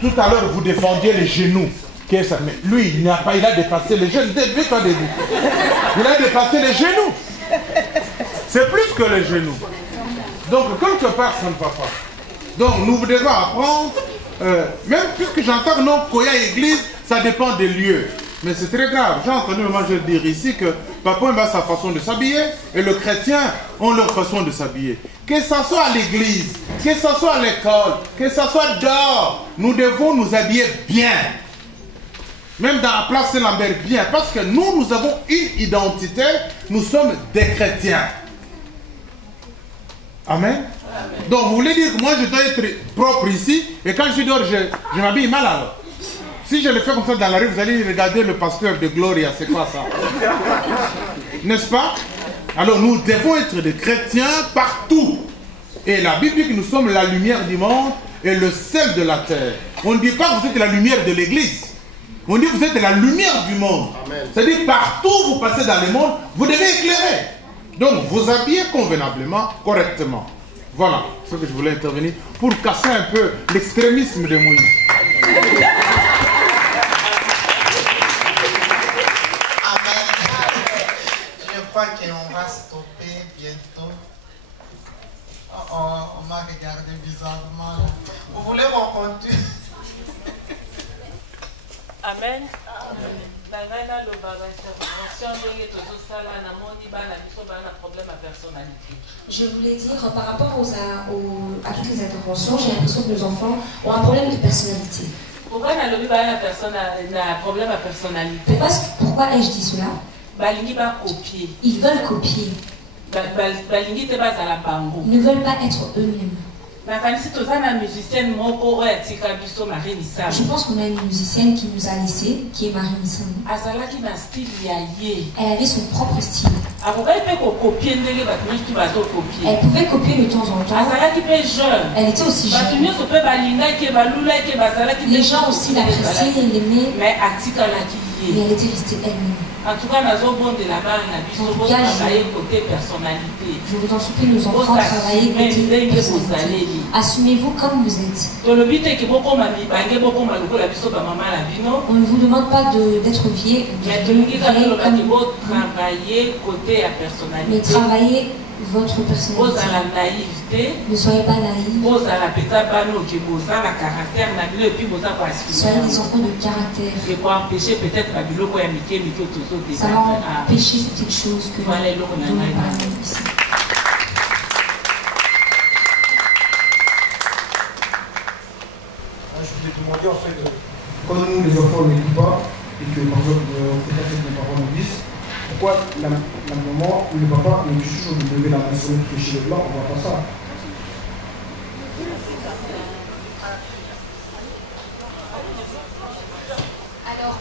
tout à l'heure vous défendiez les genoux. Qu'est-ce que ça? Mais lui, il a dépassé les genoux. Il a dépassé les genoux. C'est plus que les genoux. Donc, quelque part, ça ne va pas. Donc, nous devons apprendre, même puisque j'entends non, Koya Église, ça dépend des lieux. Mais c'est très grave. J'ai entendu maman dire ici que papa a sa façon de s'habiller et le chrétien ont leur façon de s'habiller. Que ce soit à l'église, que ce soit à l'école, que ce soit dehors, nous devons nous habiller bien. Même dans la place Saint-Lambert, bien. Parce que nous avons une identité, nous sommes des chrétiens. Amen. Amen. Donc vous voulez dire que moi je dois être propre ici, et quand je dors, je m'habille mal alors. Si je le fais comme ça dans la rue, vous allez regarder le pasteur de Gloria, c'est quoi ça? N'est-ce pas? Alors nous devons être des chrétiens partout. Et la Bible dit que nous sommes la lumière du monde et le sel de la terre. On ne dit pas que vous êtes la lumière de l'église. On dit que vous êtes la lumière du monde. C'est-à-dire partout où vous passez dans le monde, vous devez éclairer. Donc vous habillez convenablement, correctement. Voilà ce que je voulais intervenir pour casser un peu l'extrémisme de Moïse. Je crois qu'on va stopper bientôt. On m'a regardé bizarrement. Vous voulez qu'on continue? Amen. Je voulais dire, par rapport à toutes les interventions, j'ai l'impression que nos enfants ont un problème de personnalité. Pourquoi un problème à personnalité? Pourquoi ai-je dit cela? Ils veulent copier. Ils ne veulent pas être eux-mêmes. Je pense qu'on a une musicienne qui nous a laissé, qui est Marie Missam. Elle avait son propre style. Elle pouvait copier de temps en temps. Elle était aussi jeune. Les gens aussi l'appréciaient et l'aimaient. Mais elle était restée elle-même. En tout cas, je vous en supplie, nos enfants, travaillez côté personnalité. Assumez-vous comme vous êtes. On ne vous demande pas d'être vieux, mais travaillez votre personnalité. Ne soyez pas naïfs. Soyez des enfants de caractère. Ça va empêcher ces petites choses que nous parlons ici. Je voulais demander en fait, quand nous les enfants ne lisent pas, et que par exemple on fait pas ce que les parents nous disent, pourquoi la maman ou le papa nous dit toujours de lever la main sur notre chez les blancs, on ne voit pas ça.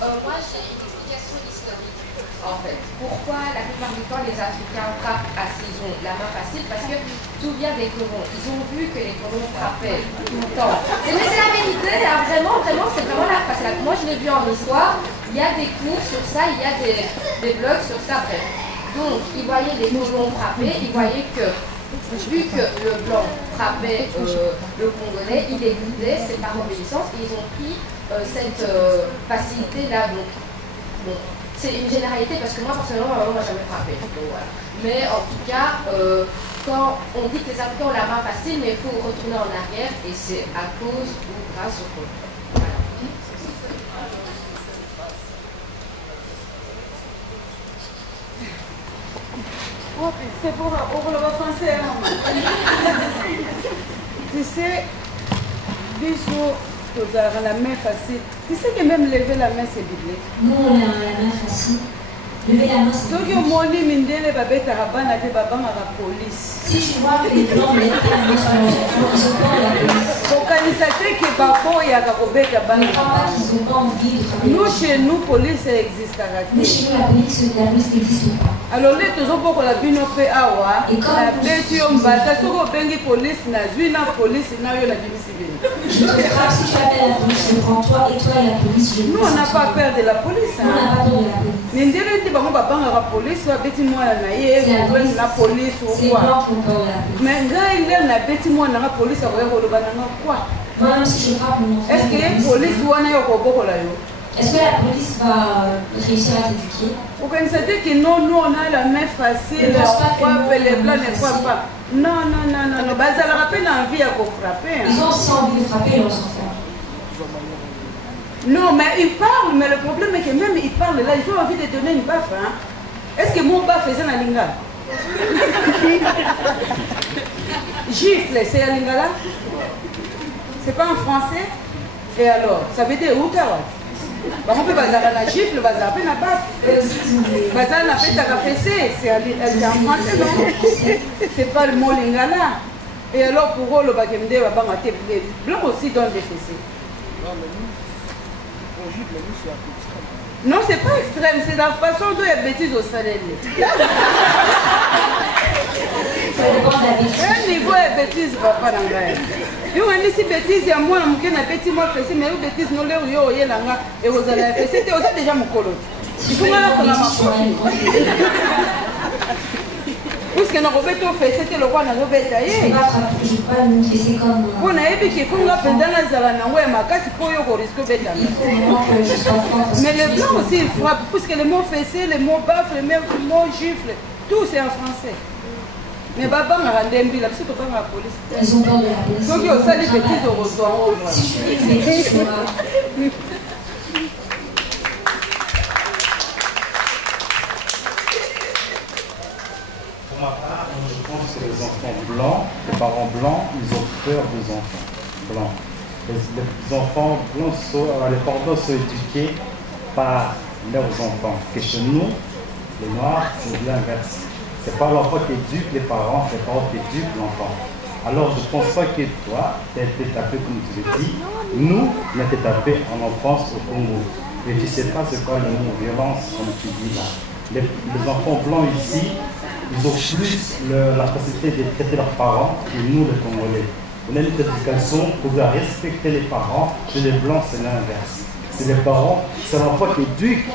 Moi, j'ai une explication historique, en fait. Pourquoi la plupart du temps les Africains frappent à saison la main facile? Parce que tout vient des colons. Ils ont vu que les colons frappaient tout le temps. C'est la vérité, hein. Vraiment, c'est vraiment la face. Moi, je l'ai vu en histoire. Il y a des cours sur ça, il y a des blogs sur ça, bref. Donc, ils voyaient les colons frapper, ils voyaient que, vu que le blanc frappait le Congolais, il écoutait, c'est par obéissance, et ils ont pris cette facilité-là. Donc, bon, c'est une généralité, parce que moi, personnellement, ma maman m'a jamais frappé. Donc, voilà. Mais en tout cas, quand on dit que les Africains ont la main facile, mais il faut retourner en arrière, et c'est à cause ou grâce au colon. Voilà. C'est pour le français. Tu sais, bisous, la main facile. Tu sais que même lever la main, c'est biblique. Nous, on a la main facile. Lever la main, c'est biblique. Si tu vois que les blancs mettent la main sur leurs enfants, ils ont peur de la police. Ils ne croient pas qu'ils n'ont pas envie de travailler. Nous, chez nous, police existe. Mais chez nous, la police n'existe pas. Alors, les deux hommes la binope awa, la bêtise on bata, si on bengi police na zuina police na yo la bimisibeni. Je te frappe si tu appelles la police, je prends toi et toi et la police. Nous on n'a pas peur de la police. On n'a pas peur de la police. Nindele ti bango babanga la police, wa beti moi na ye, la police ou quoi. Mais ngai ile na beti moi na police wa yo lo bananga quoi. Moi si je frappe mon frère. Est-ce que la police wana yo ko bokola yo? Est-ce que la police va réussir à t'éduquer? Vous connaissez que non, nous on a la main facile, on frappe, les blancs ne frappent pas. Non. Bazal rappelle envie à frapper. Ils ont aussi envie de frapper leurs enfants. Non, mais ils parlent, mais le problème est que même ils parlent là, ils ont envie de donner une baffe. Hein? Est-ce que mon baffe faisait la lingala? Gifle, c'est la lingala? C'est pas en français? Et alors, ça veut dire où t'as? On peut bazar la gifle, bazar à la base. Bazar la fête à la fessée, c'est en français, non? C'est pas le mot lingala. Et alors pour eux, le bagende va pas mater. Les blancs aussi donnent des fessées. Non, c'est pas extrême, c'est la façon dont il y a bêtise au salaire. Un niveau de bêtise va pas dans l'air. Il y a des bêtises, il y a moi qui n'a bêtise, moi fessé, mais les bêtises, nous les voyons, et vous allez faire. C'était déjà mon colo. Il faut là qu'on a ma puisque nous avons fait, c'était le roi n'a pas taillé. On a évoqué qu'il faut la peine dans la zalana, ouais, ma casse pour y avoir risque de mais les blancs aussi ils frappent, puisque les mots fessés, les mots baffes, les mots gifles, tout c'est en français. Mais Baba m'a rendu un bilan, c'est pas la police. Ils ont peur de la police. Donc il y a aussi des bêtises au retour. Si tu fais des bêtises, tu vas. Pour ma part, je pense que les enfants blancs, les parents blancs, ils ont peur des enfants blancs. Les enfants blancs, les parents sont éduqués par leurs enfants. Que chez nous, les noirs, c'est l'inverse. Ce n'est pas l'enfant qui éduque les parents, c'est les parents qui éduquent l'enfant. Alors je ne pense pas que toi, tu as été tapé comme tu l'as dit. Nous, on a été tapés en enfance au Congo. Et tu ne sais pas ce qu'est le mot violence, comme tu dis là. Les enfants blancs ici, ils ont plus la facilité de traiter leurs parents que nous, les Congolais. On a une éducation pour respecter les parents. Chez les blancs, c'est l'inverse. C'est les parents, c'est l'enfant qui éduque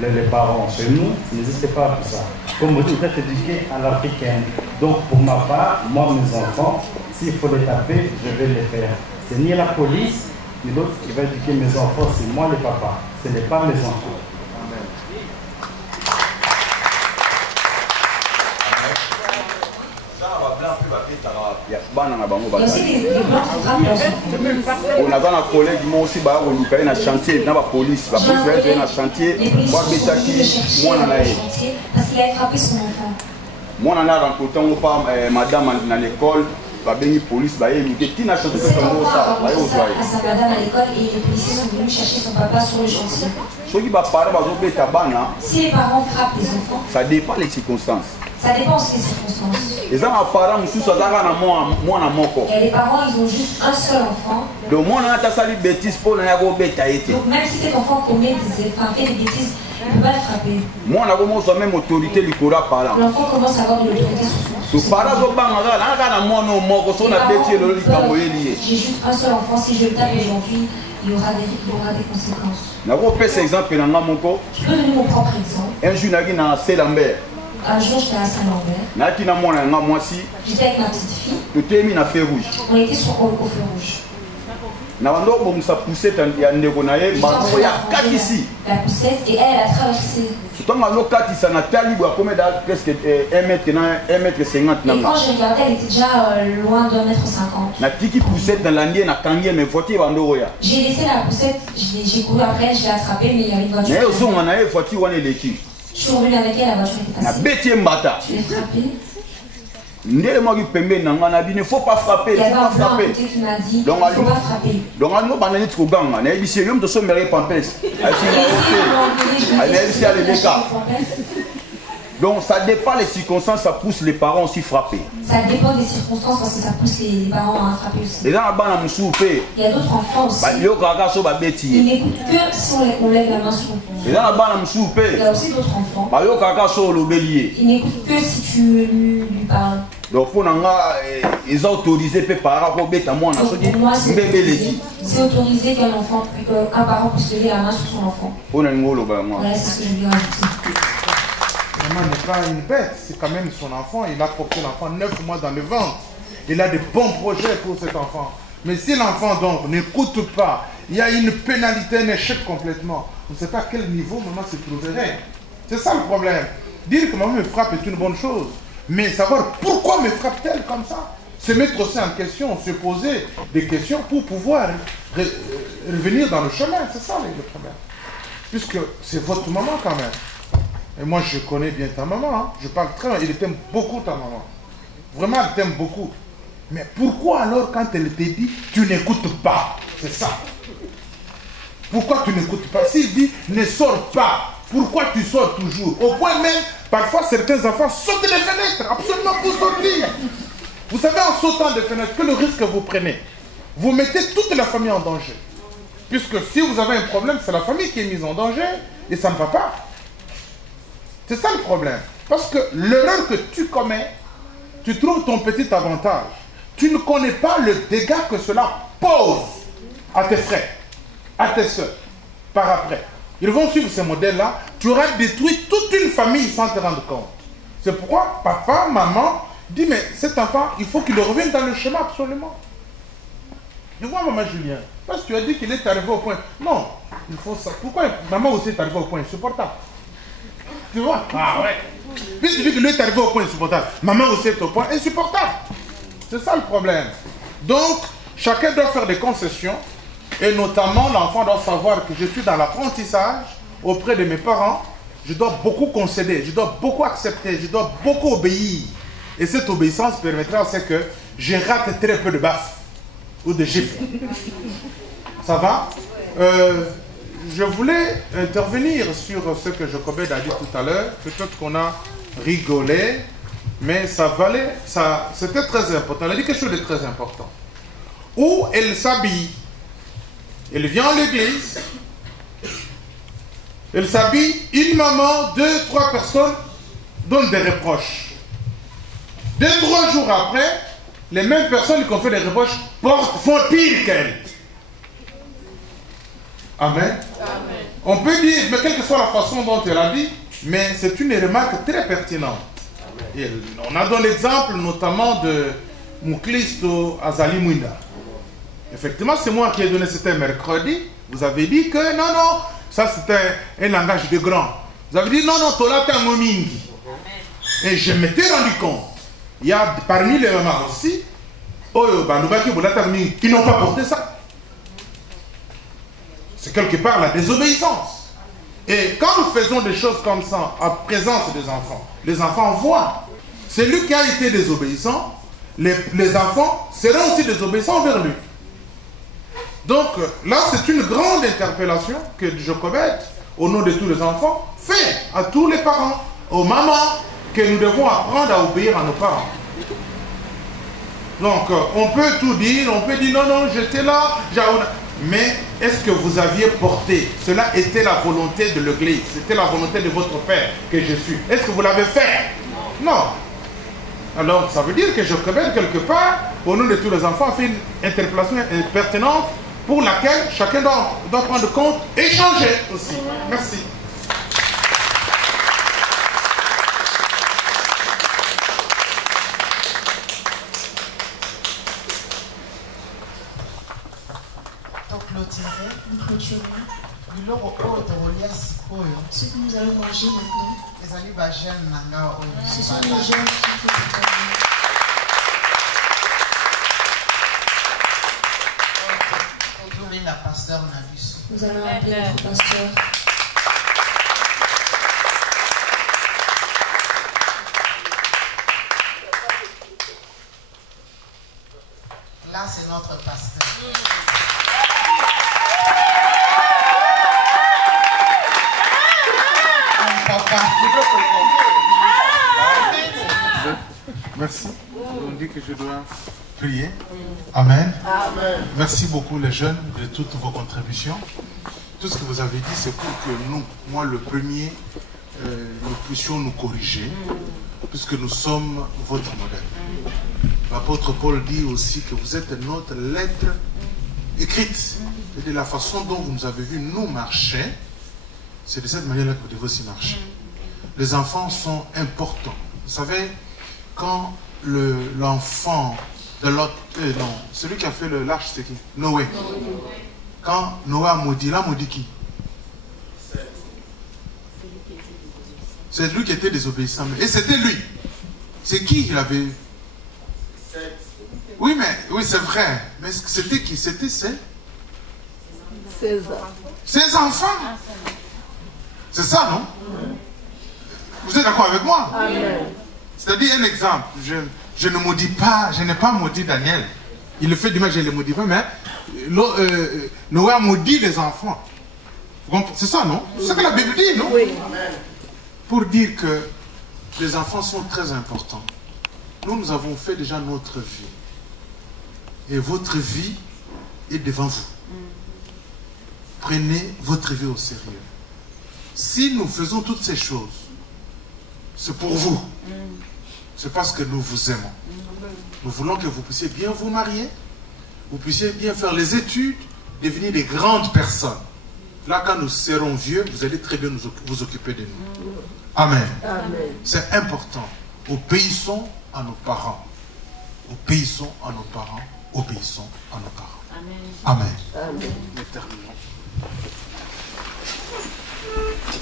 les parents. Chez nous, ça n'existe pas tout ça. Comme vous êtes éduqué à l'africaine. Donc, pour ma part, moi, mes enfants, s'il faut les taper, je vais les faire. C'est ni la police, ni l'autre qui va éduquer mes enfants, c'est moi, les papas. Ce n'est pas mes enfants. On a un collègue moi aussi ba on na chantier na ba police va na chantier moi betaki moi na nae parce qu'il a frappé son enfant. Moi na rencontré on pas madame dans l'école va bengi police ba yé que tina chantier ça comme ça ba yo soirée à sa madame à l'école et les policiers sont venus chercher son papa sur le chantier. Ce qui va parler ba zo beta bana si les parents frappent les enfants ça dépend des circonstances. Ça dépend aussi des circonstances. Et ça, mes parents, je suis moi na moko. Et les parents, ils ont juste un seul enfant. Donc moi, on a sali bêtise pour na go bêta été. Donc même si cet enfant commet des bêtises, il ne peut pas le frapper. Moi, on a commencé même autorité du Cora parlant. L'enfant commence à avoir de l'autorité sur son parent. J'ai juste un seul enfant, si je le tape aujourd'hui, il y aura des conséquences. Je peux donner mon propre exemple. Un jour, j'étais à Saint-Lambert. J'étais avec ma petite fille. On était au feu rouge. La poussette et elle a traversé. Et quand j'ai regardé, elle était déjà loin de 1,50 m. J'ai laissé la poussette, j'ai couru après, je l'ai attrapée, mais il y avait une voiture. Je suis revenu avec elle, la voiture était passée. Je l'ai frappée. Il ne faut pas frapper. Il y avait un blanc à côté qui m'a dit qu'il ne faut pas frapper. Donc ça dépend des circonstances, ça pousse les parents aussi frapper. Ça dépend des circonstances parce que ça pousse les parents à frapper aussi. Il y a d'autres enfants aussi. Ils n'écoutent que si on lève la main sur le pont. Il y a aussi d'autres enfants. Ils n'écoutent que si tu lui parles. Donc pour nous, ils ont autorisé les parents pour mettre moi. C'est autorisé qu'un parent puisse lever la main sur son enfant. Voilà, c'est ce que je veux rajouter. Maman n'est pas une bête, c'est quand même son enfant. Il a porté l'enfant 9 mois dans le ventre. Il a de bons projets pour cet enfant. Mais si l'enfant donc n'écoute pas, il y a une pénalité, un échec complètement. On ne sait pas à quel niveau maman se trouverait. C'est ça le problème. Dire que maman me frappe est une bonne chose. Mais savoir pourquoi me frappe-t-elle comme ça? Se mettre aussi en question, se poser des questions pour pouvoir revenir dans le chemin. C'est ça le problème. Puisque c'est votre maman quand même. Et moi, je connais bien ta maman. Hein. Je parle très bien. Il t'aime beaucoup, ta maman. Vraiment, elle t'aime beaucoup. Mais pourquoi alors, quand elle te dit, tu n'écoutes pas? C'est ça. Pourquoi tu n'écoutes pas? S'il dit, ne sors pas, pourquoi tu sors toujours? Au point même, parfois, certains enfants sautent les fenêtres, absolument pour sortir. Vous savez, en sautant des fenêtres, quel risque vous prenez? Vous mettez toute la famille en danger. Puisque si vous avez un problème, c'est la famille qui est mise en danger et ça ne va pas. C'est ça le problème. Parce que l'erreur que tu commets, tu trouves ton petit avantage. Tu ne connais pas le dégât que cela pose à tes frères, à tes soeurs, par après. Ils vont suivre ce modèle-là. Tu auras détruit toute une famille sans te rendre compte. C'est pourquoi papa, maman, dit mais cet enfant, il faut qu'il revienne dans le chemin absolument. Je vois maman Julien, parce que tu as dit qu'il est arrivé au point. Non, il faut ça. Pourquoi maman aussi est arrivée au point insupportable? Tu vois? Ah ouais. Puisque tu dis que lui est arrivé au point insupportable, maman aussi est au point insupportable. C'est ça le problème. Donc, chacun doit faire des concessions. Et notamment, l'enfant doit savoir que je suis dans l'apprentissage auprès de mes parents. Je dois beaucoup concéder, je dois beaucoup accepter, je dois beaucoup obéir. Et cette obéissance permettra à ce que je rate très peu de baffes ou de gifles. Ça va? Je voulais intervenir sur ce que Jocobed a dit tout à l'heure. Peut-être qu'on a rigolé, mais ça valait, c'était très important. Elle a dit quelque chose de très important. Où elle s'habille, elle vient à l'église, elle s'habille, une maman, 2, 3 personnes donnent des reproches. 2, 3 jours après, les mêmes personnes qui ont fait des reproches font pire qu'elle. Amen. Amen. On peut dire, mais quelle que soit la façon dont elle a dit, mais c'est une remarque très pertinente. Et on a donné l'exemple notamment de Mouklisto Azali Mwinda. Effectivement, c'est moi qui ai donné, c'était mercredi. Vous avez dit que non, non, ça c'était un langage de grand. Vous avez dit non, non, Tolata Momingi. Et je m'étais rendu compte. Il y a parmi les mamans aussi, qui n'ont pas porté ça. C'est quelque part la désobéissance. Et quand nous faisons des choses comme ça en présence des enfants, les enfants voient. Celui qui a été désobéissant, les enfants seront aussi désobéissants envers lui. Donc là, c'est une grande interpellation que Jocobed, au nom de tous les enfants, fait à tous les parents, aux mamans, que nous devons apprendre à obéir à nos parents. Donc, on peut tout dire, on peut dire non, non, j'étais là, mais est-ce que vous aviez porté? Cela était la volonté de l'Église, c'était la volonté de votre Père que je suis. Est-ce que vous l'avez fait? Non. Alors, ça veut dire que je commande quelque part, au nom de tous les enfants, fait une interpellation pertinente pour laquelle chacun doit prendre compte et changer aussi. Merci. Nous clôturons. Ce que nous allons manger maintenant, ce sont les jeunes qui font nous allons appeler notre pasteur. Là, c'est notre pasteur. Merci. On dit que je dois prier. Amen. Amen. Merci beaucoup les jeunes de toutes vos contributions. Tout ce que vous avez dit, c'est pour que nous, moi le premier, nous puissions nous corriger, puisque nous sommes votre modèle. L'apôtre Paul dit aussi que vous êtes notre lettre écrite. Et de la façon dont vous nous avez vu nous marcher, c'est de cette manière-là que vous devez aussi marcher. Les enfants sont importants. Vous savez, quand l'enfant de l'autre, non, celui qui a fait l'arche, c'est qui? Noé. Quand Noé a maudit, il a maudit qui? C'est lui qui était désobéissant. Et c'était lui. C'est qui il avait? Oui, mais oui, c'est vrai. Mais c'était qui? C'était ses enfants. C'est ça, non? Vous êtes d'accord avec moi? C'est-à-dire un exemple. Je ne maudis pas, je n'ai pas maudit Daniel. Il le fait du mal, je ne le maudis pas, mais Noé a maudit les enfants. C'est ça, non? C'est ce que la Bible dit, non? Oui. Pour dire que les enfants sont très importants. Nous avons fait déjà notre vie. Et votre vie est devant vous. Prenez votre vie au sérieux. Si nous faisons toutes ces choses, c'est pour vous. C'est parce que nous vous aimons. Nous voulons que vous puissiez bien vous marier, vous puissiez bien faire les études, devenir des grandes personnes. Là, quand nous serons vieux, vous allez très bien vous occuper de nous. Amen. C'est important. Obéissons à nos parents. Obéissons à nos parents. Obéissons à nos parents. Amen. Nous terminons.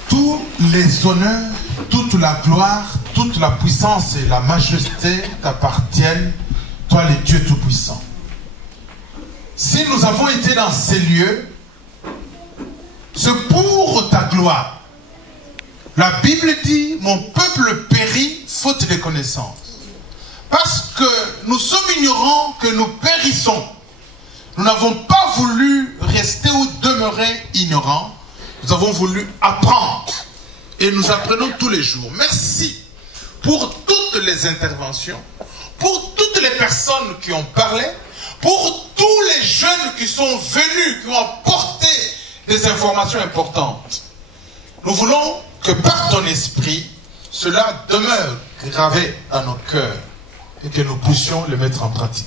Tous les honneurs, toute la gloire, toute la puissance et la majesté t'appartiennent, toi le Dieu Tout-Puissant. Si nous avons été dans ces lieux, c'est pour ta gloire. La Bible dit, mon peuple périt faute de connaissance. Parce que nous sommes ignorants que nous périssons. Nous n'avons pas voulu rester ou demeurer ignorants. Nous avons voulu apprendre. Et nous apprenons tous les jours. Merci pour toutes les interventions, pour toutes les personnes qui ont parlé, pour tous les jeunes qui sont venus, qui ont apporté des informations importantes. Nous voulons que par ton esprit, cela demeure gravé dans nos cœurs et que nous puissions le mettre en pratique.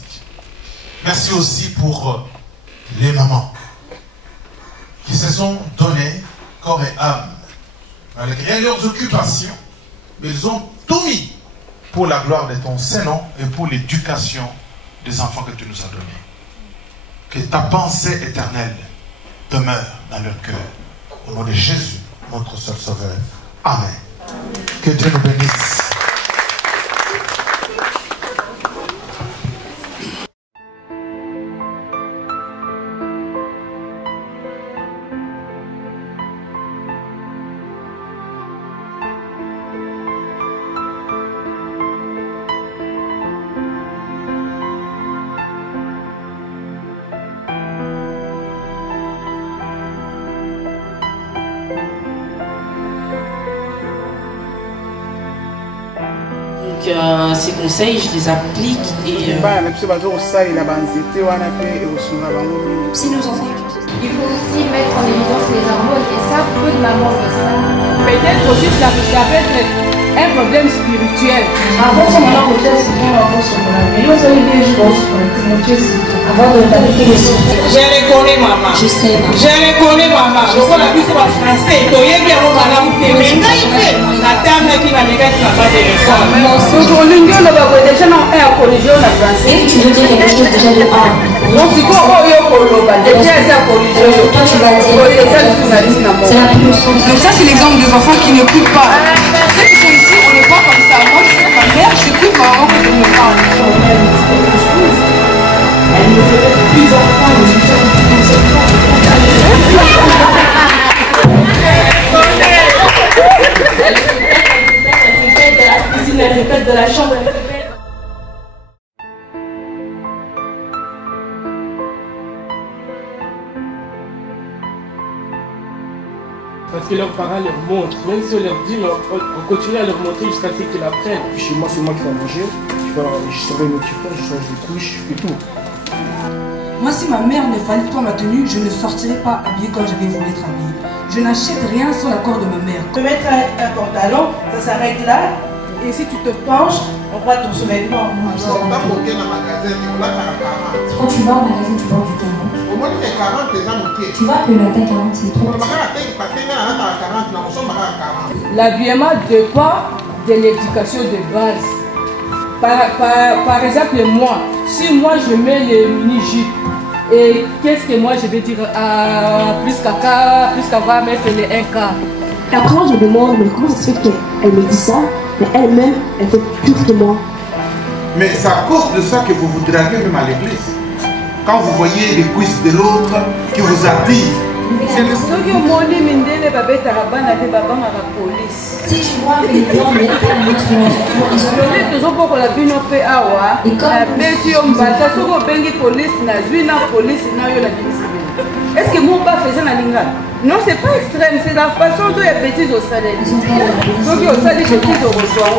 Merci aussi pour les mamans qui se sont données corps et âme, malgré leurs occupations, mais ils ont tout mis pour la gloire de ton Saint-Nom et pour l'éducation des enfants que tu nous as donnés. Que ta pensée éternelle demeure dans leur cœur. Au nom de Jésus, notre seul Sauveur. Amen. Que Dieu nous bénisse. ces conseils, je les applique et... Si nos enfants... Il faut aussi mettre en évidence les hormones et ça, peu de mamans le savent. Peut-être aussi ça peut être un problème spirituel. Avant ça, maintenant, peut-être c'est bien avant ce problème. Mais nous allons bien jouer sur le avant de valider les symptômes. Je reconnais maman. Je sais, maman. Je reconnais maman. Je vois la vie sur le français. Tu es bien au madame. Tu es bien. La dame qui va négatif n'a pas de réforme. Aujourd'hui, nous avons déjà un corrigé en français. Et tu veux dire quelque chose déjà de A. Donc, si vous avez un corrigé, déjà ça corrigé. Toi, tu vas dire. C'est la même chose. Donc ça, c'est l'exemple des enfants qui n'écoutent pas. Ceux qui sont ici, on les voit comme ça. Moi, je suis ma mère, j'écoute ma maman quand elle me parle. Elle ne peut être plus enfant, mais je suis elle répète de la chambre, elle répète. Parce que leurs parents leur montrent, même si on leur dit, mais on continue à leur montrer jusqu'à ce qu'ils apprennent. Chez moi, c'est moi qui fais à manger. Je surveille mes petits frères, je change des couches, je fais tout. Moi, si ma mère ne valide pas ma tenue, je ne sortirai pas habillée comme j'avais voulu être habillée. Je n'achète rien sans l'accord de ma mère. Tu peux mettre un pantalon, ça s'arrête là. Et si tu te penches, on voit ton sous-vêtement. Quand tu vas au magasin, tu portes du 40. Tu vois que la taille 40, c'est trop petit. L'habillement dépend de l'éducation de base. Par exemple, moi, si moi je mets les mini-jupes, et qu'est-ce que moi je vais dire plus qu'avoir mettre les 1K. Après, je me demande, mais comment ça se fait qu'elle me dit ça, mais elle-même, elle fait plus que moi. Mais c'est à cause de ça que vous vous draguez même à l'église. Quand vous voyez les cuisses de l'autre qui vous attirent. C'est le seul qui au monde mindele babeta rabana te babanga la police. Si tu vois que les blancs mettent pas notre le toujours pour la bino pe awa la beti yo mbata soko bengi police na zwina police na yo la police. Est-ce que mon pas faisait la linga? Non, c'est pas extrême, c'est la façon dont les bêtises au salaire. Ceux qui au salaire, je dis au reçoit.